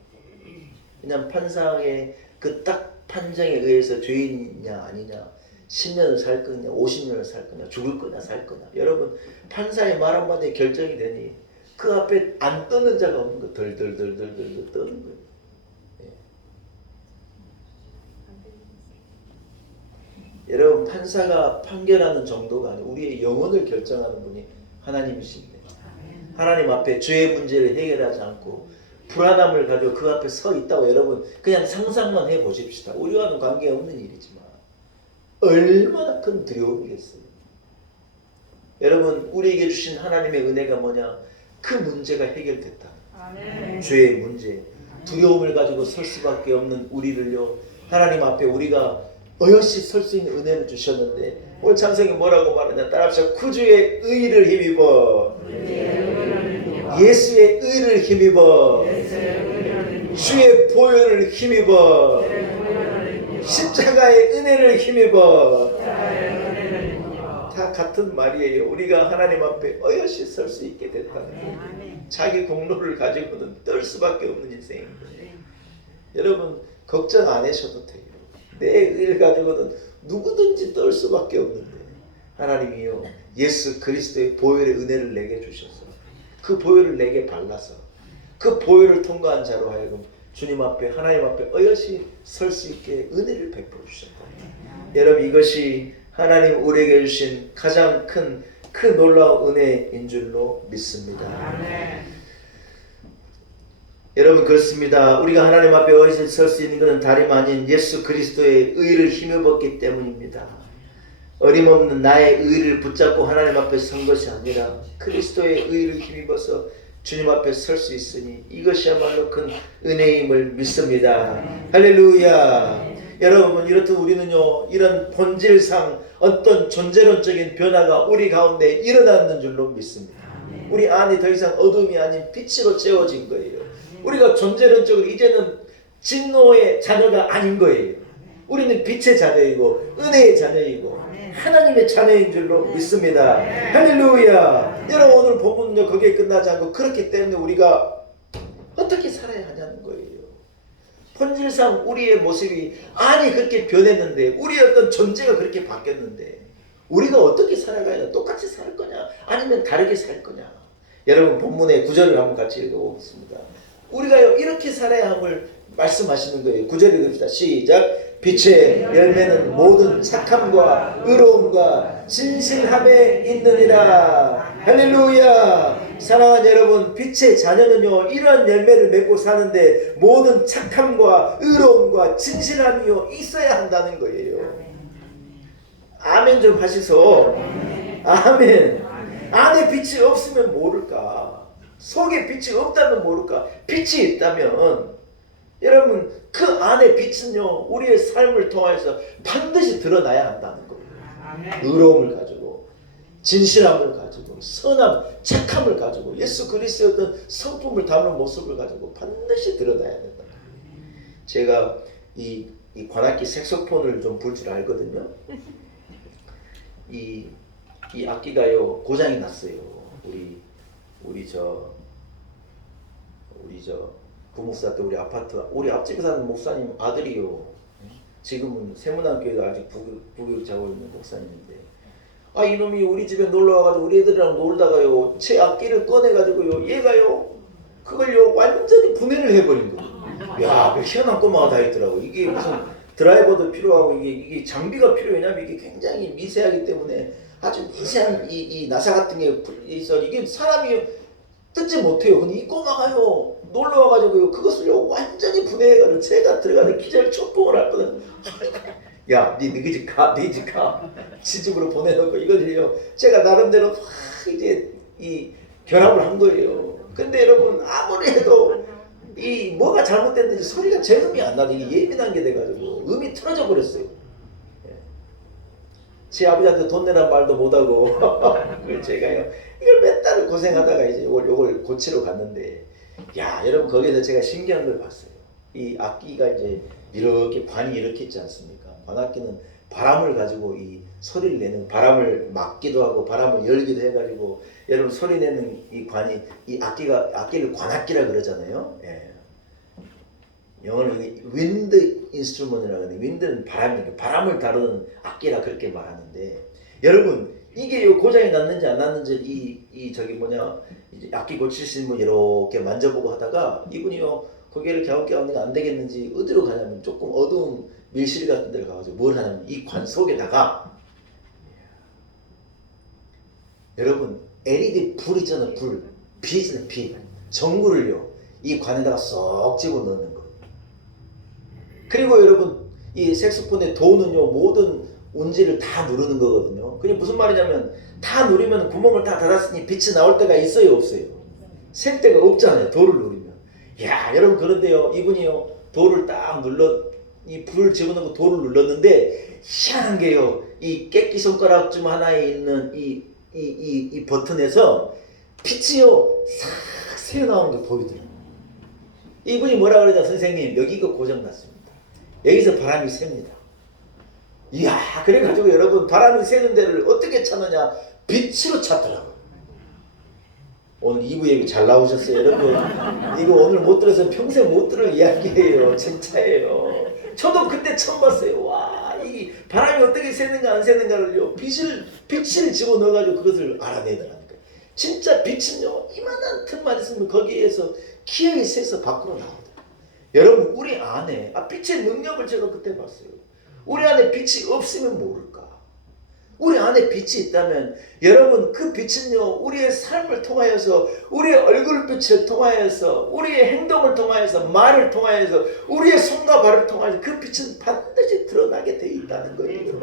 왜냐면 판사의 그 딱 판정에 의해서 죄인이냐 아니냐, 10년을 살 거냐 50년을 살 거냐, 죽을 거냐 살 거냐. 여러분, 판사의 말 한마디에 결정이 되니 그 앞에 안 떠는 자가 없는 거, 덜덜덜덜덜 떠는 거예요. 예. 여러분, 판사가 판결하는 정도가 아니고 우리의 영혼을 결정하는 분이 하나님이십니다. 하나님 앞에 죄의 문제를 해결하지 않고 불안함을 가지고 그 앞에 서 있다고 여러분 그냥 상상만 해보십시다. 우리와는 관계없는 일이지만 얼마나 큰 두려움이겠어요. 여러분, 우리에게 주신 하나님의 은혜가 뭐냐? 그 문제가 해결됐다. 아멘. 죄의 문제, 두려움을 가지고 설 수밖에 없는 우리를요, 하나님 앞에 우리가 어여시 설 수 있는 은혜를 주셨는데, 오늘 찬송이 뭐라고 말하냐? 따라합시다. 구주의 의를 힘입어, 예수의 의를 힘입어, 주의 보혈을 힘입어, 십자가의 은혜를 힘입어. 다 같은 말이에요. 우리가 하나님 앞에 어여시 설 수 있게 됐다는 거예요. 자기 공로를 가지고는 떨 수밖에 없는 인생입니다. 여러분, 걱정 안 하셔도 돼요. 내 의를 가지고는 누구든지 떨 수밖에 없는데, 하나님이요 예수 그리스도의 보혈의 은혜를 내게 주셔서 그 보혈을 내게 발라서 그 보혈을 통과한 자로 하여금 주님 앞에, 하나님 앞에 어여시 설 수 있게 은혜를 베풀어 주셨다. 여러분, 이것이 하나님 우리에게 주신 가장 큰 그 놀라운 은혜인 줄로 믿습니다. 아멘. 여러분 그렇습니다. 우리가 하나님 앞에 어디서 설 수 있는 것은 다름 아닌 예수 그리스도의 의를 힘입었기 때문입니다. 어림없는 나의 의를 붙잡고 하나님 앞에 선 것이 아니라 그리스도의 의를 힘입어서 주님 앞에 설 수 있으니 이것이야말로 큰 은혜임을 믿습니다. 할렐루야. 여러분 이렇듯 우리는요 이런 본질상 어떤 존재론적인 변화가 우리 가운데 일어나는 줄로 믿습니다. 우리 안이 더 이상 어둠이 아닌 빛으로 채워진 거예요. 우리가 존재론적으로 이제는 진노의 자녀가 아닌 거예요. 우리는 빛의 자녀이고 은혜의 자녀이고 하나님의 자녀인 줄로 믿습니다. 할렐루야. 여러분 오늘 본문은요 거기에 끝나지 않고 그렇기 때문에 우리가 어떻게 살아야 하냐는 거예요. 본질상 우리의 모습이 안이 그렇게 변했는데 우리의 어떤 존재가 그렇게 바뀌었는데 우리가 어떻게 살아가야 똑같이 살 거냐 아니면 다르게 살 거냐. 여러분 본문의 9절을 한번 같이 읽어보겠습니다. 우리가 이렇게 살아야 함을 말씀하시는 거예요. 9절 읽읍시다. 시작. 빛의 열매는 모든 착함과 의로움과 진실함에 있느니라. 할렐루야. 사랑하는 여러분 빛의 자녀는요 이러한 열매를 맺고 사는데 모든 착함과 의로움과 진실함이요 있어야 한다는 거예요. 아멘 좀 하시소. 아멘. 안에 빛이 없으면 모를까. 속에 빛이 없다면 모를까. 빛이 있다면 여러분 그 안에 빛은요 우리의 삶을 통해서 반드시 드러나야 한다는 거예요. 의로움을 가지고 진실함을 가지고 선함 착함을 가지고 예수 그리스도의 어떤 성품을 담는 모습을 가지고 반드시 드러나야 된다. 제가 이 관악기 색소폰을 좀 불 줄 알거든요. 이 악기가요 고장이 났어요. 우리 저 부목사 때 우리 아파트 우리 앞집에 사는 목사님 아들이요. 지금은 세문안교회도 아직 부교육자고 있는 목사님인데 이놈이 우리 집에 놀러 와가지고 우리 애들이랑 놀다가요 제 악기를 꺼내가지고요 얘가요 그걸요 완전히 분해를 해버린 거예요. 야, 그 희한한 꼬마가 다 있더라고. 이게 무슨 드라이버도 필요하고 이게 장비가 필요해. 왜냐면 이게 굉장히 미세하기 때문에 아주 미세한 이 나사 같은 게 있어. 이게 사람이 뜯지 못해요. 근데 이 꼬마가요 놀러 와가지고요 그것을요 완전히 분해해가지고 제가 들어가는 기절 촉봉을 할 뻔했어요. 야, 네 집 가. 시집으로 보내놓고 이거를요 제가 나름대로 막 이제 이 결합을 한 거예요. 근데 여러분 아무리 해도 이 뭐가 잘못됐는지 소리가 제 음이 안 나도 이게 예민한 게 돼가지고 음이 틀어져 버렸어요. 제 아버지한테 돈 내란 말도 못하고 그래서 제가요 이걸 몇 달을 고생하다가 이제 요걸 고치러 갔는데 야 여러분 거기에서 제가 신기한 걸 봤어요. 이 악기가 이제 이렇게 관이 이렇게 있지 않습니까? 관악기는 바람을 가지고 이 소리를 내는 바람을 막기도 하고 바람을 열기도 해가지고 여러분 소리 내는 이 관이 이 악기를 관악기라 그러잖아요. 예. 영어로 윈드 인스트루먼이라고 하는데 윈드는 바람을 다루는 악기라 그렇게 말하는데 여러분 이게 고장이 났는지 안 났는지 이 이제 악기 고치시는 분 이렇게 만져보고 하다가 이분이요 고개를 갸웃갸웃 안 되겠는지 어디로 가냐면 조금 어두운 밀실 같은 데를 가가지고 뭘 하냐면 이 관 속에다가 여러분 LED 불 있잖아요. 빛이잖아요. 빛 전구를요 이 관에다가 쏙 집어넣는 거예요. 그리고 여러분 이 색소폰의 도는요 모든 운지를 다 누르는 거거든요. 그게 무슨 말이냐면 다 누르면 구멍을 다 닫았으니 빛이 나올 때가 있어요 없어요? 셀 데가 없잖아요. 도를 누르면. 야 여러분 그런데요 이분이요 도를 딱 이 불을 집어넣고 도를 눌렀는데 희한한 게요 이 깨끼 손가락쯤 하나에 있는 이 버튼에서 빛이요 싹 새어나오는 게 보이더라고요. 이분이 뭐라 그러냐 선생님 여기가 고장났습니다. 여기서 바람이 셉니다. 이야 그래가지고 여러분 바람이 새는 데를 어떻게 찾느냐 빛으로 찾더라고요. 오늘 2부 얘기 잘 나오셨어요 여러분. 이거 오늘 못 들어서 평생 못 들을 이야기예요. 진짜예요. 저도 그때 처음 봤어요. 와 이 바람이 어떻게 새는가 안 새는가를요 빛을 집어넣어가지고 그것을 알아내더라니까요. 진짜 빛은요 이만한 틈만 있으면 거기에서 기어이 새서 밖으로 나오더라고요. 여러분 우리 안에 빛의 능력을 제가 그때 봤어요. 우리 안에 빛이 없으면 모를까. 우리 안에 빛이 있다면 여러분 그 빛은요 우리의 삶을 통하여서 우리의 얼굴빛을 통하여서 우리의 행동을 통하여서 말을 통하여서 우리의 손과 발을 통하여서 그 빛은 반드시 드러나게 되어 있다는 거예요.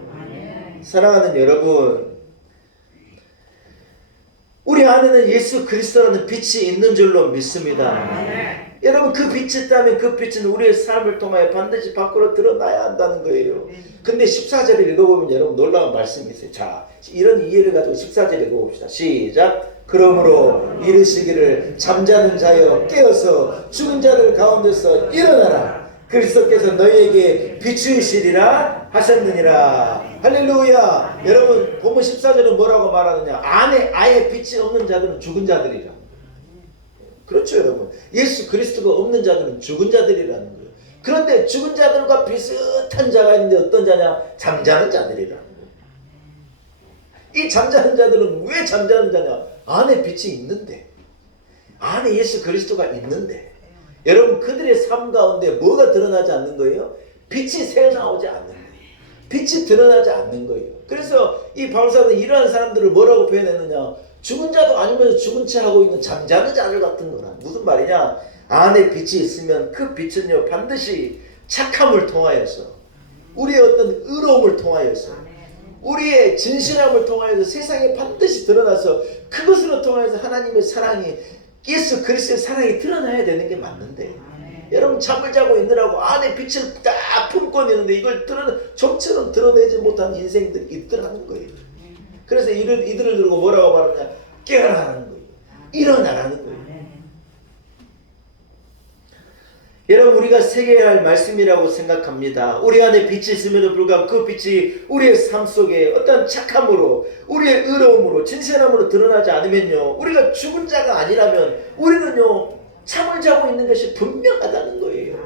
사랑하는 여러분, 우리 안에는 예수 그리스도라는 빛이 있는 줄로 믿습니다. 여러분 그 빛이 있다면 그 빛은 우리의 삶을 통하여 반드시 밖으로 드러나야 한다는 거예요. 근데 14절을 읽어보면 여러분 놀라운 말씀이 있어요. 자, 이런 이해를 가지고 14절 읽어봅시다. 시작. 그러므로 이르시기를 잠자는 자여 깨어서 죽은 자들 가운데서 일어나라. 그리스도께서 너희에게 비추이시리라 하셨느니라. 할렐루야. 여러분 보면 14절은 뭐라고 말하느냐. 안에 아예 빛이 없는 자들은 죽은 자들이라. 그렇죠 여러분. 예수 그리스도가 없는 자들은 죽은 자들이라는 거예요. 그런데 죽은 자들과 비슷한 자가 있는데 어떤 자냐? 잠자는 자들이라는 거예요. 이 잠자는 자들은 왜 잠자는 자냐? 안에 빛이 있는데, 안에 예수 그리스도가 있는데, 여러분 그들의 삶 가운데 뭐가 드러나지 않는 거예요? 빛이 새어나오지 않는 거예요. 빛이 드러나지 않는 거예요. 그래서 이 바울사는 이러한 사람들을 뭐라고 표현했느냐? 죽은 자도 아니면서 죽은 채 하고 있는 잠자는 자들 같은 거라. 무슨 말이냐? 안에 빛이 있으면 그 빛은요 반드시 착함을 통하여서 우리의 어떤 의로움을 통하여서 우리의 진실함을 통하여서 세상에 반드시 드러나서 그것으로 통하여서 하나님의 사랑이 예수 그리스도의 사랑이 드러나야 되는 게 맞는데 여러분 잠을 자고 있느라고 안에 빛을 딱 품고 있는데 이걸 좀처럼 드러내지 못한 인생들이 있더라는 거예요. 그래서 이들을 들고 뭐라고 말하냐? 깨어나라는 거예요. 일어나라는 거예요. 여러분 우리가 새겨야 할 말씀이라고 생각합니다. 우리 안에 빛이 있음에도 불구하고 그 빛이 우리의 삶 속에 어떤 착함으로 우리의 의로움으로 진실함으로 드러나지 않으면요 우리가 죽은 자가 아니라면 우리는요 잠을 자고 있는 것이 분명하다는 거예요.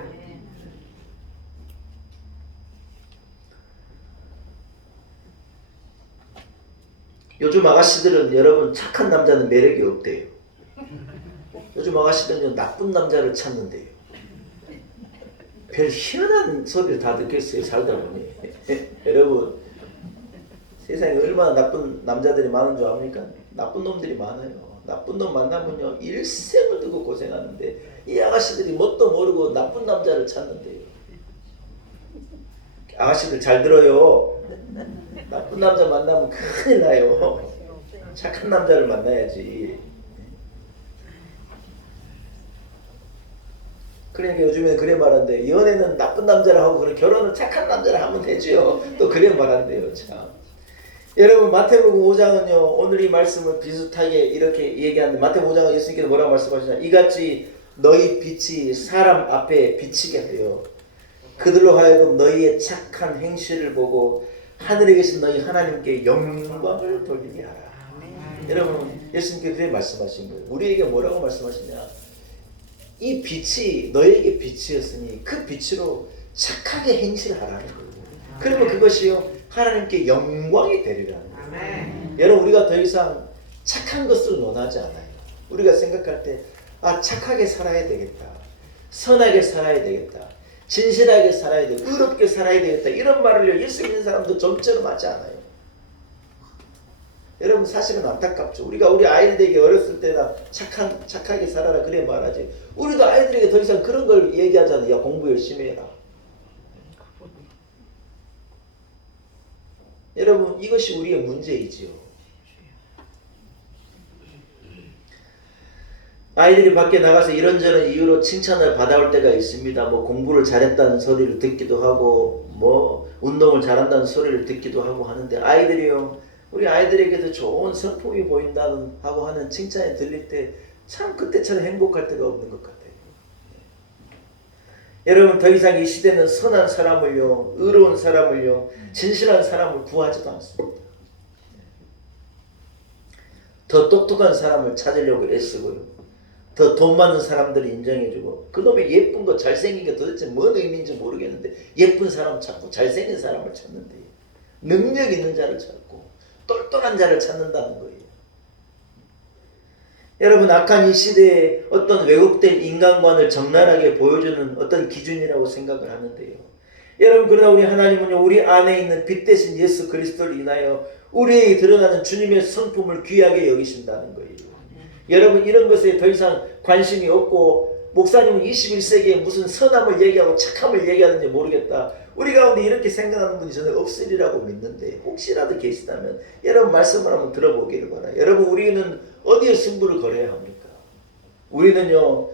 요즘 아가씨들은 여러분 착한 남자는 매력이 없대요. 요즘 아가씨들은 나쁜 남자를 찾는데요. 별 희한한 소리를 다 듣겠어요. 살다 보니. 여러분 세상에 얼마나 나쁜 남자들이 많은 줄 압니까? 나쁜 놈들이 많아요. 나쁜 놈 만나면요 일생을 두고 고생하는데 이 아가씨들이 뭣도 모르고 나쁜 남자를 찾는데요. 아가씨들 잘 들어요. 나쁜 남자 만나면 큰일 나요. 착한 남자를 만나야지. 그러니까 요즘에는 그래 말한대. 연애는 나쁜 남자를 하고 그래 결혼은 착한 남자를 하면 되지요. 또 그래 말한대요. 참. 여러분 마태복음 5장은요 오늘 이 말씀을 비슷하게 이렇게 얘기하는데 마태복음 5장은 예수님께서 뭐라고 말씀하시냐. 이같이 너희 빛이 사람 앞에 비치게 하여 그들로 하여금 너희의 착한 행실을 보고 하늘에 계신 너희 하나님께 영광을 돌리게 하라. 여러분 예수님께서 그렇게 말씀하신 거예요. 우리에게 뭐라고 말씀하시냐. 이 빛이 너희에게 빛이었으니 그 빛으로 착하게 행실하라는 거예요. 그러면 그것이요 하나님께 영광이 되리라는 거예요. 여러분 우리가 더 이상 착한 것을 원하지 않아요. 우리가 생각할 때 아 착하게 살아야 되겠다. 선하게 살아야 되겠다. 진실하게 살아야 되겠다. 의롭게 살아야 되겠다. 이런 말을 예수 믿는 사람도 좀처럼 하지 않아요. 여러분 사실은 안타깝죠. 우리가 우리 아이들에게 어렸을 때나 착하게 살아라 그래 말하지. 우리도 아이들에게 더 이상 그런 걸 얘기하잖아요. 야 공부 열심히 해라. 여러분 이것이 우리의 문제이지요. 아이들이 밖에 나가서 이런저런 이유로 칭찬을 받아올 때가 있습니다. 뭐 공부를 잘했다는 소리를 듣기도 하고 뭐 운동을 잘한다는 소리를 듣기도 하고 하는데 아이들이요. 우리 아이들에게도 좋은 성품이 보인다는 하고 하는 칭찬이 들릴 때 참 그때처럼 행복할 때가 없는 것 같아요. 여러분 더 이상 이 시대는 선한 사람을요, 의로운 사람을요, 진실한 사람을 구하지도 않습니다. 더 똑똑한 사람을 찾으려고 애쓰고요. 더 돈 많은 사람들을 인정해주고 그놈의 예쁜 거 잘생긴 게 도대체 뭔 의미인지 모르겠는데 예쁜 사람 찾고 잘생긴 사람을 찾는데 능력 있는 자를 찾고 똘똘한 자를 찾는다는 거예요. 여러분 악한 이 시대에 어떤 왜곡된 인간관을 적나라하게 보여주는 어떤 기준이라고 생각을 하는데요. 여러분 그러나 우리 하나님은요 우리 안에 있는 빛 대신 예수 그리스도를 인하여 우리에게 드러나는 주님의 성품을 귀하게 여기신다는 거예요. 여러분 이런 것에 더 이상 관심이 없고 목사님은 21세기에 무슨 선함을 얘기하고 착함을 얘기하는지 모르겠다. 우리 가운데 이렇게 생각하는 분이 저는 없으리라고 믿는데 혹시라도 계시다면 여러분 말씀을 한번 들어보기를 바라요. 여러분 우리는 어디에 승부를 걸어야 합니까? 우리는요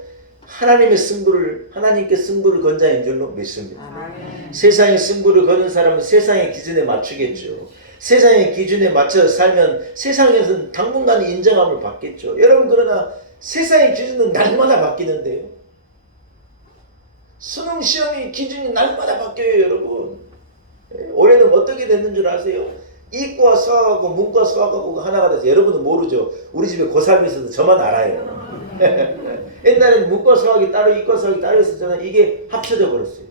하나님의 승부를 하나님께 승부를 건 자인 줄로 믿습니다. 세상의 승부를 거는 사람은 세상의 기준에 맞추겠죠. 세상의 기준에 맞춰 살면 세상에서는 당분간 인정함을 받겠죠. 여러분 그러나 세상의 기준은 날마다 바뀌는데요. 수능 시험이 기준이 날마다 바뀌어요, 여러분. 올해는 어떻게 됐는 줄 아세요? 이과 수학하고 문과 수학하고 하나가 돼서 여러분은 모르죠. 우리 집에 고3이 있어도 저만 알아요. 옛날에는 문과 수학이 따로 이과 수학이 따로 있었잖아요. 이게 합쳐져 버렸어요.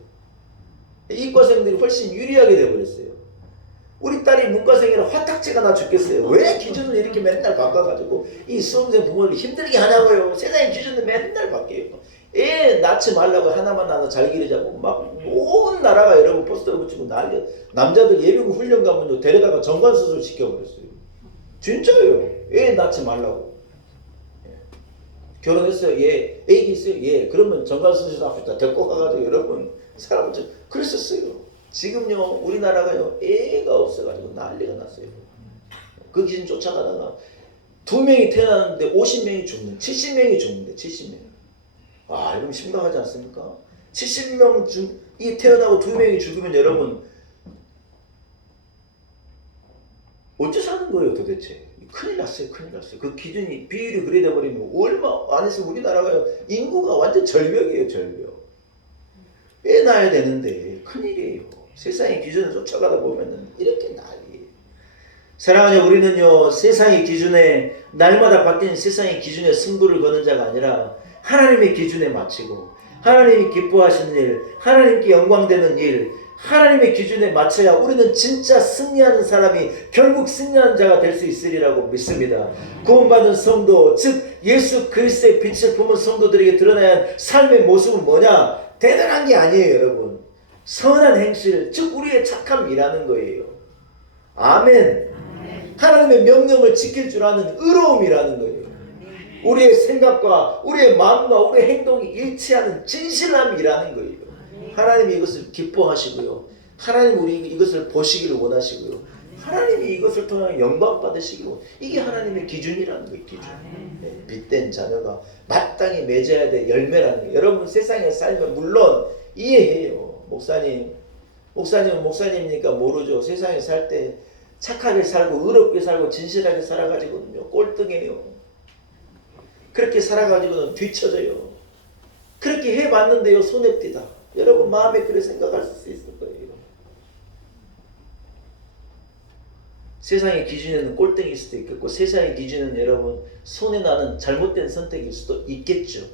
이과생들이 훨씬 유리하게 돼버렸어요. 우리 딸이 문과생이라 화딱지가 나 죽겠어요. 왜 기준을 이렇게 맨날 바꿔가지고 이 수험생 부모를 힘들게 하냐고요. 세상의 기준은 맨날 바뀌어요. 애 낳지 말라고 하나만 낳아서 잘 기르자고 막 온 나라가 여러분 포스터 붙이고 난리. 남자들 예비군 훈련 가면 데려다가 정관수술 시켜버렸어요. 진짜요. 애 낳지 말라고. 결혼했어요. 예. 애기 있어요. 예. 그러면 정관수술 앞에다 데리고 가가지고 여러분 사람은 좀 그랬었어요. 지금요 우리나라가요 애가 없어가지고 난리가 났어요. 그 기준 쫓아가다가 2명이 태어났는데 50명이 죽는 70명이 죽는데 70명. 아 이러면 심각하지 않습니까? 70명 이 태어나고 2명이 죽으면 여러분 어째 사는 거예요 도대체? 큰일 났어요. 큰일 났어요. 그 기준이 비율이 그래 돼버리면 얼마 안에서 우리나라가요 인구가 완전 절벽이에요. 절벽. 애 낳아야 되는데 큰일이에요. 세상의 기준을 쫓아가다 보면은 이렇게 난리예요. 사랑하는 우리는요 세상의 기준에 날마다 바뀌는 세상의 기준에 승부를 거는 자가 아니라 하나님의 기준에 맞추고 하나님이 기뻐하시는 일, 하나님께 영광되는 일, 하나님의 기준에 맞춰야 우리는 진짜 승리하는 사람이 결국 승리하는 자가 될 수 있으리라고 믿습니다. 구원받은 성도, 즉 예수 그리스도의 빛을 품은 성도들에게 드러나야 할 삶의 모습은 뭐냐? 대단한 게 아니에요, 여러분. 선한 행실, 즉 우리의 착함이라는 거예요. 아멘. 하나님의 명령을 지킬 줄 아는 의로움이라는 거예요. 우리의 생각과 우리의 마음과 우리의 행동이 일치하는 진실함이라는 거예요. 하나님이 이것을 기뻐하시고요. 하나님 우리 이것을 보시기를 원하시고요. 하나님이 이것을 통해 영광 받으시기로 이게 하나님의 기준이라는 거예요. 기준. 네, 빛된 자녀가 마땅히 맺어야 될 열매라는 거예요. 여러분 세상에 살면 물론 이해해요. 목사님은 목사님이니까 모르죠. 세상에 살 때 착하게 살고 의롭게 살고 진실하게 살아가지고는요 꼴등해요. 그렇게 살아가지고는 뒤처져요. 그렇게 해봤는데요 손해띠다. 여러분 마음에 그렇게 생각할 수 있을 거예요. 세상의 기준에는 꼴등일 수도 있겠고 세상의 기준은 여러분 손해나는 잘못된 선택일 수도 있겠죠.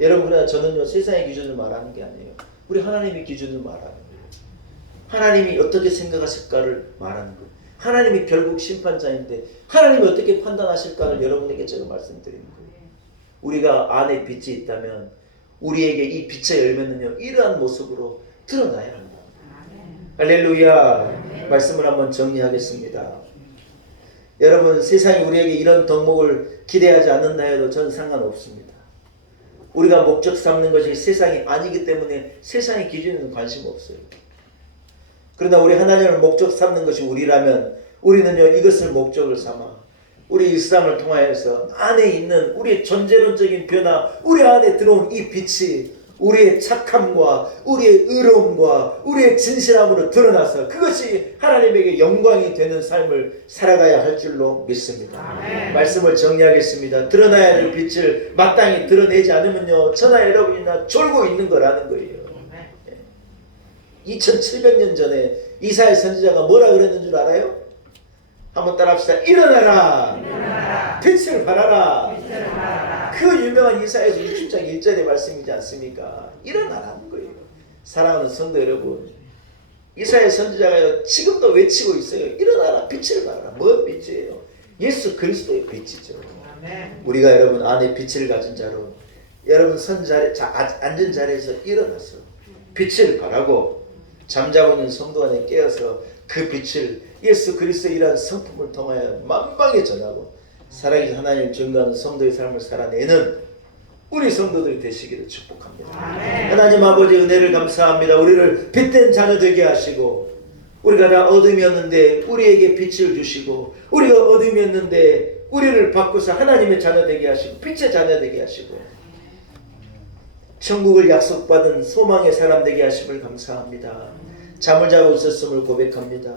여러분 그러나 저는요 세상의 기준을 말하는 게 아니에요. 우리 하나님의 기준을 말하는 거예요. 하나님이 어떻게 생각하실까를 말하는 거예요. 하나님이 결국 심판자인데 하나님이 어떻게 판단하실까를 여러분에게 제가 말씀드리는 거예요. 우리가 안에 빛이 있다면 우리에게 이 빛의 열매는요 이러한 모습으로 드러나야 한다. 할렐루야. 말씀을 한번 정리하겠습니다. 여러분 세상이 우리에게 이런 덕목을 기대하지 않는다 해도 저는 상관없습니다. 우리가 목적 삼는 것이 세상이 아니기 때문에 세상의 기준에는 관심 없어요. 그러나 우리 하나님을 목적 삼는 것이 우리라면 우리는요 이것을 목적을 삼아 우리 일상을 통하여서 안에 있는 우리의 존재론적인 변화, 우리 안에 들어온 이 빛이 우리의 착함과 우리의 의로움과 우리의 진실함으로 드러나서 그것이 하나님에게 영광이 되는 삶을 살아가야 할 줄로 믿습니다. 아멘. 말씀을 정리하겠습니다. 드러나야 할 빛을 마땅히 드러내지 않으면요 저나 여러분이나 졸고 있는 거라는 거예요. 2700년 전에 이사야 선지자가 뭐라 그랬는 줄 알아요? 한번 따라합시다. 일어나라. 빛을 발하라. 그 유명한 이사야서 60장 1절의 말씀이지 않습니까? 일어나라는 거예요. 사랑하는 성도 여러분, 이사야 선지자가 지금도 외치고 있어요. 일어나라. 빛을 발하라. 뭔 빛이에요? 예수 그리스도의 빛이죠. 우리가 여러분 안에 빛을 가진 자로 여러분 앉은 자리에서 일어나서 빛을 발하고 잠자고 있는 성도 안에 깨어서 그 빛을 예수 그리스도의 성품을 통하여 만방에 전하고 살아계신 하나님을 증거하는 성도의 삶을 살아내는 우리 성도들이 되시기를 축복합니다. 하나님 아버지 은혜를 감사합니다. 우리를 빛된 자녀 되게 하시고 우리가 다 어둠이었는데 우리에게 빛을 주시고 우리가 어둠이었는데 우리를 바꾸사 하나님의 자녀 되게 하시고 빛의 자녀 되게 하시고 천국을 약속받은 소망의 사람 되게 하심을 감사합니다. 잠을 자고 있었음을 고백합니다.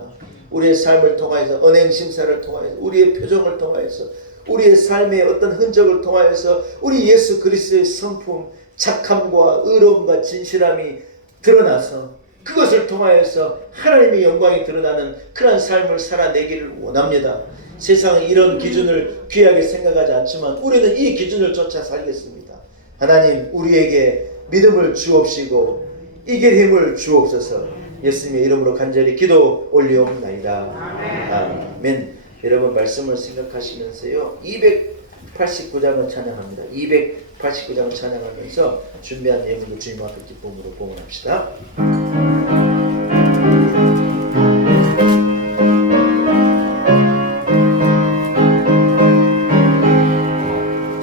우리의 삶을 통하여서 언행심사를 통하여서 우리의 표정을 통하여서 우리의 삶의 어떤 흔적을 통하여서 우리 예수 그리스도의 성품 착함과 의로움과 진실함이 드러나서 그것을 통하여서 하나님의 영광이 드러나는 그런 삶을 살아내기를 원합니다. 세상은 이런 기준을 귀하게 생각하지 않지만 우리는 이 기준을 쫓아 살겠습니다. 하나님 우리에게 믿음을 주옵시고 이길 힘을 주옵소서. 예수님의 이름으로 간절히 기도 올리옵나이다. 아멘. 여러분 말씀을 생각하시면서요 289장을 찬양합니다. 289장을 찬양하면서 준비한 예물도 주님 앞에 기쁨으로 봉헌합시다.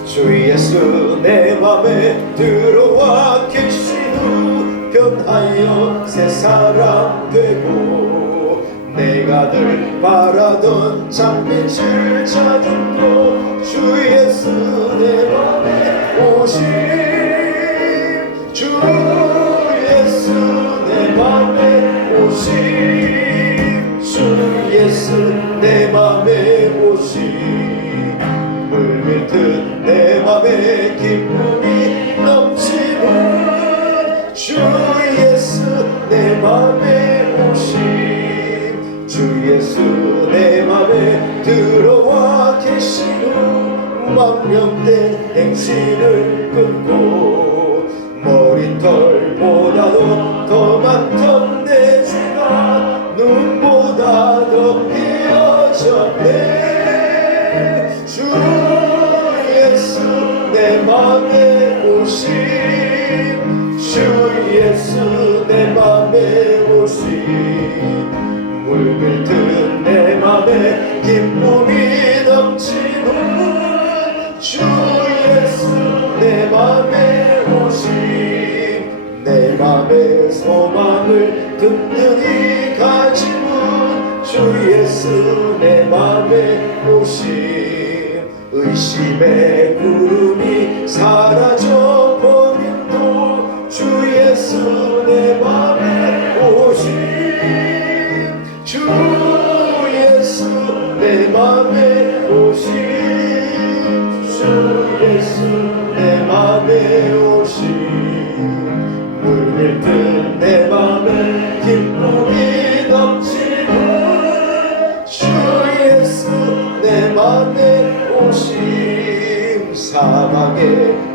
주 예수 내 맘에 들어와 계신 후 변하여 새 사람 되고 내가 늘 바라던 장빛을 찾은 주 예수 내 맘에 오심 주 예수 내 맘에 오심 주 예수 내 맘에 오심 물밀듯 내 맘에 기쁨이 넘치는 주 예수 내 맘에 오심 주 예수 내 맘에 들어와 계신 후 망령된 행실을 끊고 머리털보다도 더 많던 내 죄가 눈보다 더 희어졌네 주 예수 내 맘에 오심 주 예수 내 맘에 오심 물밀듯 내 맘에 기쁨이 넘치는 주 예수 내 맘에 오심 내 맘에 소망을 든든히 가지문 주 예수 내 맘에 오심 의심의 구름이 사라져 버림도 주 예수 내 맘에 오심 주 예수 내 맘에 오심 주 예수 내 맘에 오심 물밀듯 내 맘에 기쁨이 넘치는 주 예수 내 맘에 오심 사막의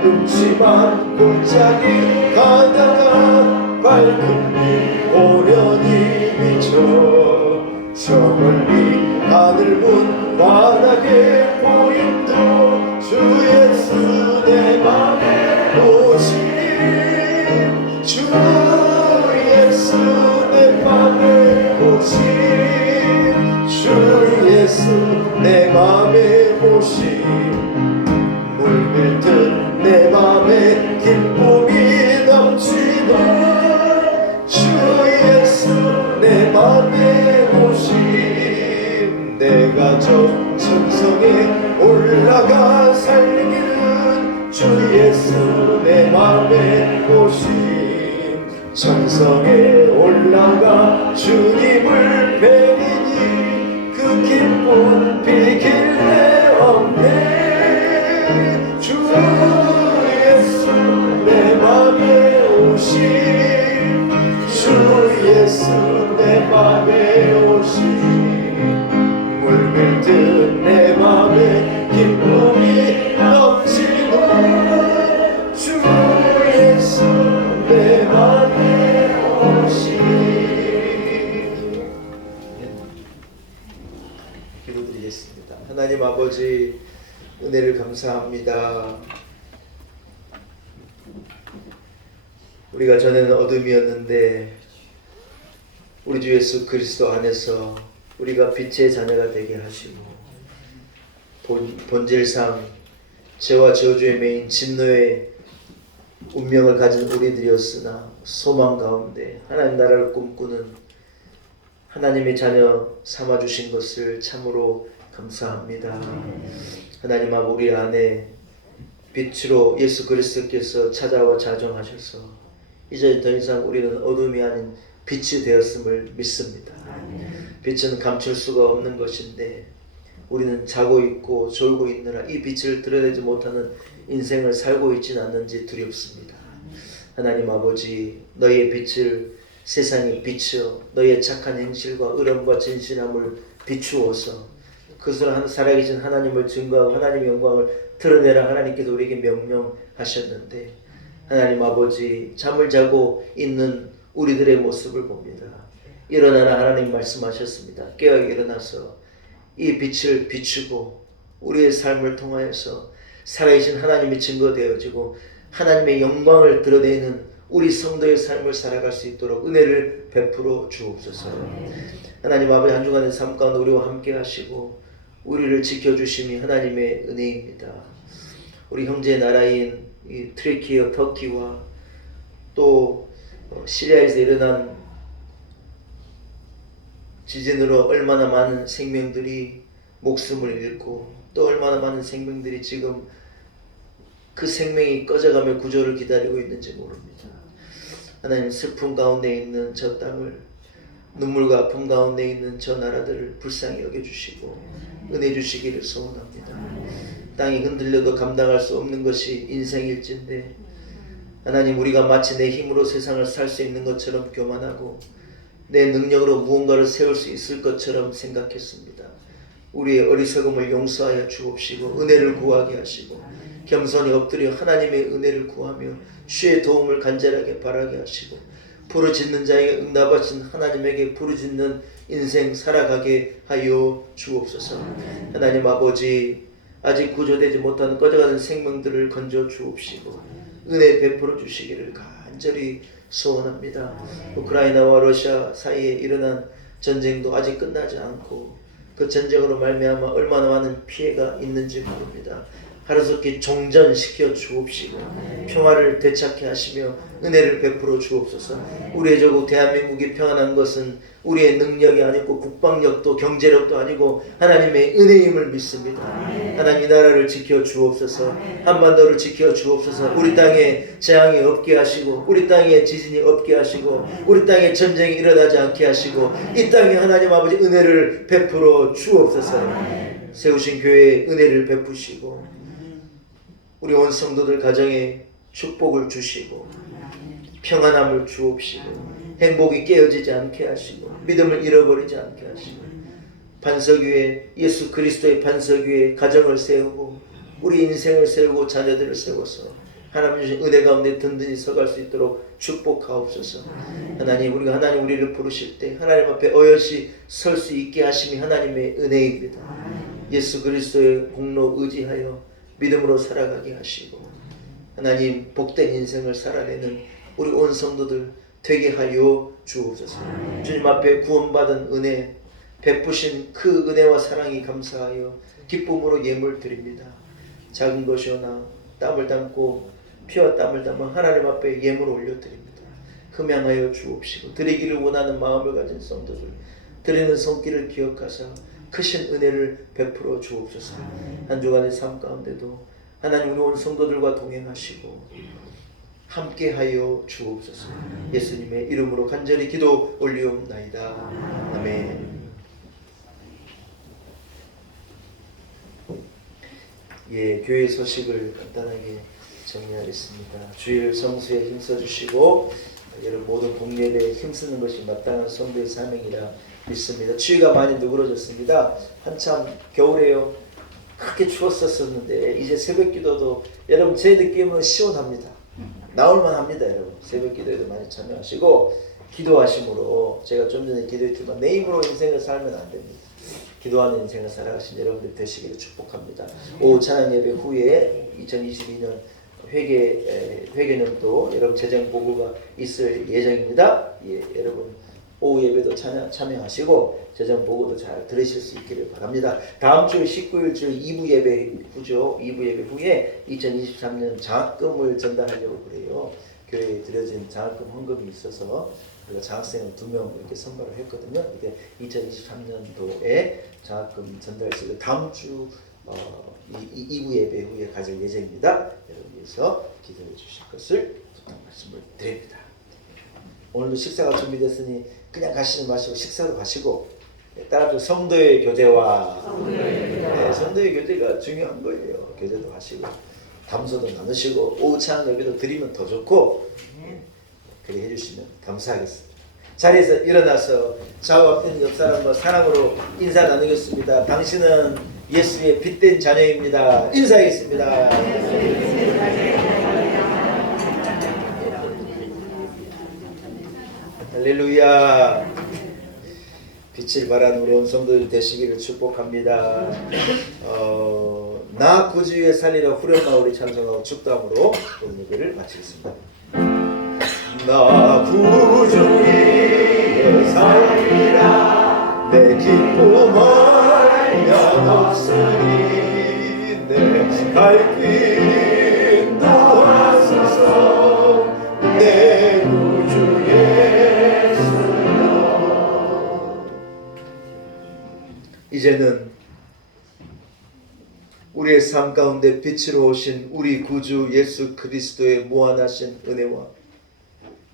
음침한 골짜기 가다가 밝은 빛 오련히 비춰 저 멀리 하늘 문 환하게 보임도 주 예수 내 맘에 오심 주 예수 내 맘에 오심 주 예수 내 맘에 오심 물밀듯 내 맘에 기쁨이 넘치는 주 예수 내 맘에 오심 내가 저 천성에 올라가 살기는 주 예수 내 맘에 오심 천성에 올라가 주님을 뵈니 그 기쁨 비길래 없네 주 예수 내 맘에 오심 주 예수 내 맘에 오심 물밀듯 내 맘에 기쁨이 넘치는 주 예수 내 맘에 오심 기도드리겠습니다. 하나님 아버지 은혜를 감사합니다. 우리가 전에는 어둠이었는데 우리 주 예수 그리스도 안에서 우리가 빛의 자녀가 되게 하시고 본질상 죄와 저주의 매인 진노의 운명을 가진 우리들이었으나 소망 가운데 하나님 나라를 꿈꾸는 하나님의 자녀 삼아주신 것을 참으로 감사합니다. 하나님 아버지, 우리 안에 빛으로 예수 그리스도께서 찾아와 자정하셔서 이제 더 이상 우리는 어둠이 아닌 빛이 되었음을 믿습니다. 빛은 감출 수가 없는 것인데 우리는 자고 있고 졸고 있느라 이 빛을 드러내지 못하는 인생을 살고 있지는 않는지 두렵습니다. 하나님 아버지, 너희의 빛을 세상에 비추어 너희의 착한 행실과 의로움과 진실함을 비추어서 그것으로 살아계신 하나님을 증거하고 하나님의 영광을 드러내라 하나님께서 우리에게 명령하셨는데 하나님 아버지, 잠을 자고 있는 우리들의 모습을 봅니다. 일어나라 하나님 말씀하셨습니다. 깨어 일어나서 이 빛을 비추고 우리의 삶을 통하여서 살아계신 하나님이 증거되어지고 하나님의 영광을 드러내는 우리 성도의 삶을 살아갈 수 있도록 은혜를 베풀어 주옵소서. 하나님 아버지, 한 주간의 삶 가운데 우리와 함께 하시고 우리를 지켜주심이 하나님의 은혜입니다. 우리 형제 나라인 이 트리키어 터키와 또 시리아에서 일어난 지진으로 얼마나 많은 생명들이 목숨을 잃고 또 얼마나 많은 생명들이 지금 그 생명이 꺼져가며 구조를 기다리고 있는지 모릅니다. 하나님, 슬픔 가운데 있는 저 땅을, 눈물과 아픔 가운데 있는 저 나라들을 불쌍히 여겨주시고 은혜 주시기를 소원합니다. 땅이 흔들려도 감당할 수 없는 것이 인생일진데 하나님, 우리가 마치 내 힘으로 세상을 살 수 있는 것처럼 교만하고 내 능력으로 무언가를 세울 수 있을 것처럼 생각했습니다. 우리의 어리석음을 용서하여 주옵시고 은혜를 구하게 하시고 겸손히 엎드려 하나님의 은혜를 구하며 주의 도움을 간절하게 바라게 하시고 부르짖는 자에게 응답하신 하나님에게 부르짖는 인생 살아가게 하여 주옵소서. 하나님 아버지, 아직 구조되지 못한 꺼져가는 생명들을 건져 주옵시고 은혜 베풀어 주시기를 간절히 소원합니다. 우크라이나와 러시아 사이에 일어난 전쟁도 아직 끝나지 않고 그 전쟁으로 말미암아 얼마나 많은 피해가 있는지 모릅니다. 하루속히 종전시켜 주옵시고 평화를 되찾게 하시며 은혜를 베풀어 주옵소서. 우리의 저국 대한민국이 평안한 것은 우리의 능력이 아니고 국방력도 경제력도 아니고 하나님의 은혜임을 믿습니다. 하나님, 이 나라를 지켜 주옵소서. 한반도를 지켜 주옵소서. 우리 땅에 재앙이 없게 하시고 우리 땅에 지진이 없게 하시고 우리 땅에 전쟁이 일어나지 않게 하시고 이 땅에 하나님 아버지 은혜를 베풀어 주옵소서. 세우신 교회에 은혜를 베푸시고 우리 온 성도들 가정에 축복을 주시고 평안함을 주옵시고 행복이 깨어지지 않게 하시고 믿음을 잃어버리지 않게 하시고 반석 위에 예수 그리스도의 반석 위에 가정을 세우고 우리 인생을 세우고 자녀들을 세워서 하나님 주신 은혜 가운데 든든히 서갈 수 있도록 축복하옵소서. 하나님, 우리가 하나님 우리를 부르실 때 하나님 앞에 어여시 설 수 있게 하심이 하나님의 은혜입니다. 예수 그리스도의 공로 의지하여 믿음으로 살아가게 하시고 하나님, 복된 인생을 살아내는 우리 온 성도들 되게 하여 주옵소서. 주님 앞에 구원받은 은혜 베푸신 그 은혜와 사랑이 감사하여 기쁨으로 예물 드립니다. 작은 것이오나 땀을 담고 피와 땀을 담아 하나님 앞에 예물을 올려드립니다. 흠양하여 주옵시고 드리기를 원하는 마음을 가진 성도들 드리는 손길을 기억하사 크신 은혜를 베풀어 주옵소서. 한 주간의 삶 가운데도 하나님 우리 온 성도들과 동행하시고 함께하여 주옵소서. 예수님의 이름으로 간절히 기도 올리옵나이다. 아멘. 예, 교회 소식을 간단하게 정리하겠습니다. 주일 성수에 힘써주시고 여러분 모든 공예에 힘쓰는 것이 마땅한 성도의 사명이라 믿습니다. 추위가 많이 누그러졌습니다. 한참 겨울에요. 그렇게 추웠었는데 이제 새벽기도도 여러분 제 느낌은 시원합니다. 나올만합니다. 여러분 새벽기도에도 많이 참여하시고 기도하심으로 제가 좀 전에 기도했지만 내 힘으로 인생을 살면 안 됩니다. 기도하는 인생을 살아가신 여러분들 되시기를 축복합니다. 오후 찬양 예배 후에 2022년 회개년도 여러분 재정 보고가 있을 예정입니다. 예, 여러분 오후 예배도 참여하시고 재정 보고도 잘 들으실 수 있기를 바랍니다. 다음 주 19일 주 2부 예배 후죠. 2부 예배 후에 2023년 장학금을 전달하려고 그래요. 교회에 드려진 장학금 헌금이 있어서 우리가 장학생을 2명 이렇게 선발을 했거든요. 이게 2023년도에 장학금 전달식을 다음 주 2부 예배 후에 가질 예정입니다. 여러분께서 기도해 주실 것을 부탁 말씀을 드립니다. 오늘도 식사가 준비됐으니 그냥 가시지 마시고 식사도 하시고 따라서 성도의 교제와 성도의 교제가 중요한 거예요. 교제도 하시고 담소도 나누시고 오후 찬양 예배도 드리면 더 좋고 그렇게 해주시면 감사하겠습니다. 자리에서 일어나서 좌우 앞에 옆 사람과 사랑으로 인사 나누겠습니다. 당신은 예수의 빛된 자녀입니다. 인사하겠습니다. 할렐루야. 빛을 발하는 우리 온 성도들 되시기를 축복합니다. 나 구주 위에 살리라 후렴마을이 찬송하고 축도함으로 오늘 예배를 마치겠습니다. 나 구주 위에 살리라 내 기쁨 한없으니 내 갈 길 인도하소서 내 구주 예수여. 이제는 우리의 삶 가운데 빛으로 오신 우리 구주 예수 그리스도의 무한하신 은혜와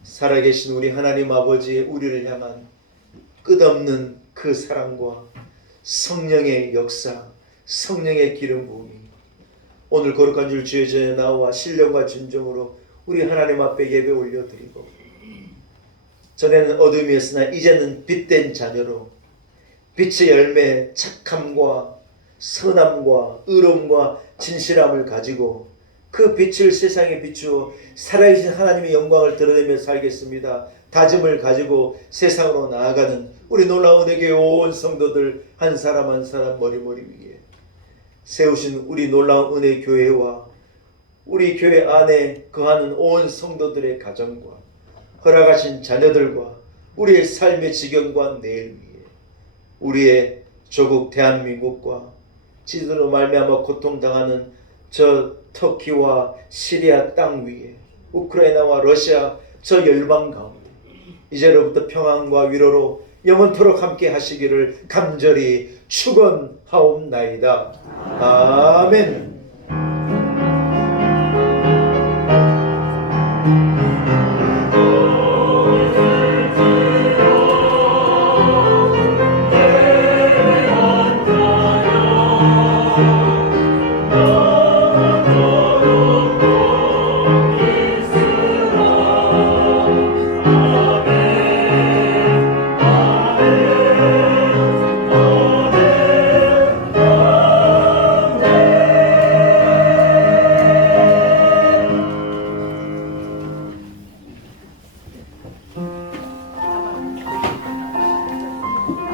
살아계신 우리 하나님 아버지의 우리를 향한 끝없는 그 사랑과 성령의 역사, 성령의 기름 부음이 오늘 거룩한 줄 주의 전에 나와 신령과 진정으로 우리 하나님 앞에 예배 올려드리고 전에는 어둠이었으나 이제는 빛된 자녀로 빛의 열매 착함과 선함과 의로움과 진실함을 가지고 그 빛을 세상에 비추어 살아계신 하나님의 영광을 드러내며 살겠습니다. 다짐을 가지고 세상으로 나아가는 우리 놀라운 은혜교회 온 성도들 한 사람 한 사람 머리머리 위에 세우신 우리 놀라운 은혜교회와 우리 교회 안에 거하는 온 성도들의 가정과 허락하신 자녀들과 우리의 삶의 지경과 내일 위에 우리의 조국 대한민국과 지도로 말미암아 고통당하는 저 터키와 시리아 땅 위에 우크라이나와 러시아 저 열방 가운데 이제로부터 평안과 위로로 영원토록 함께 하시기를 간절히 축원하옵나이다. 아멘.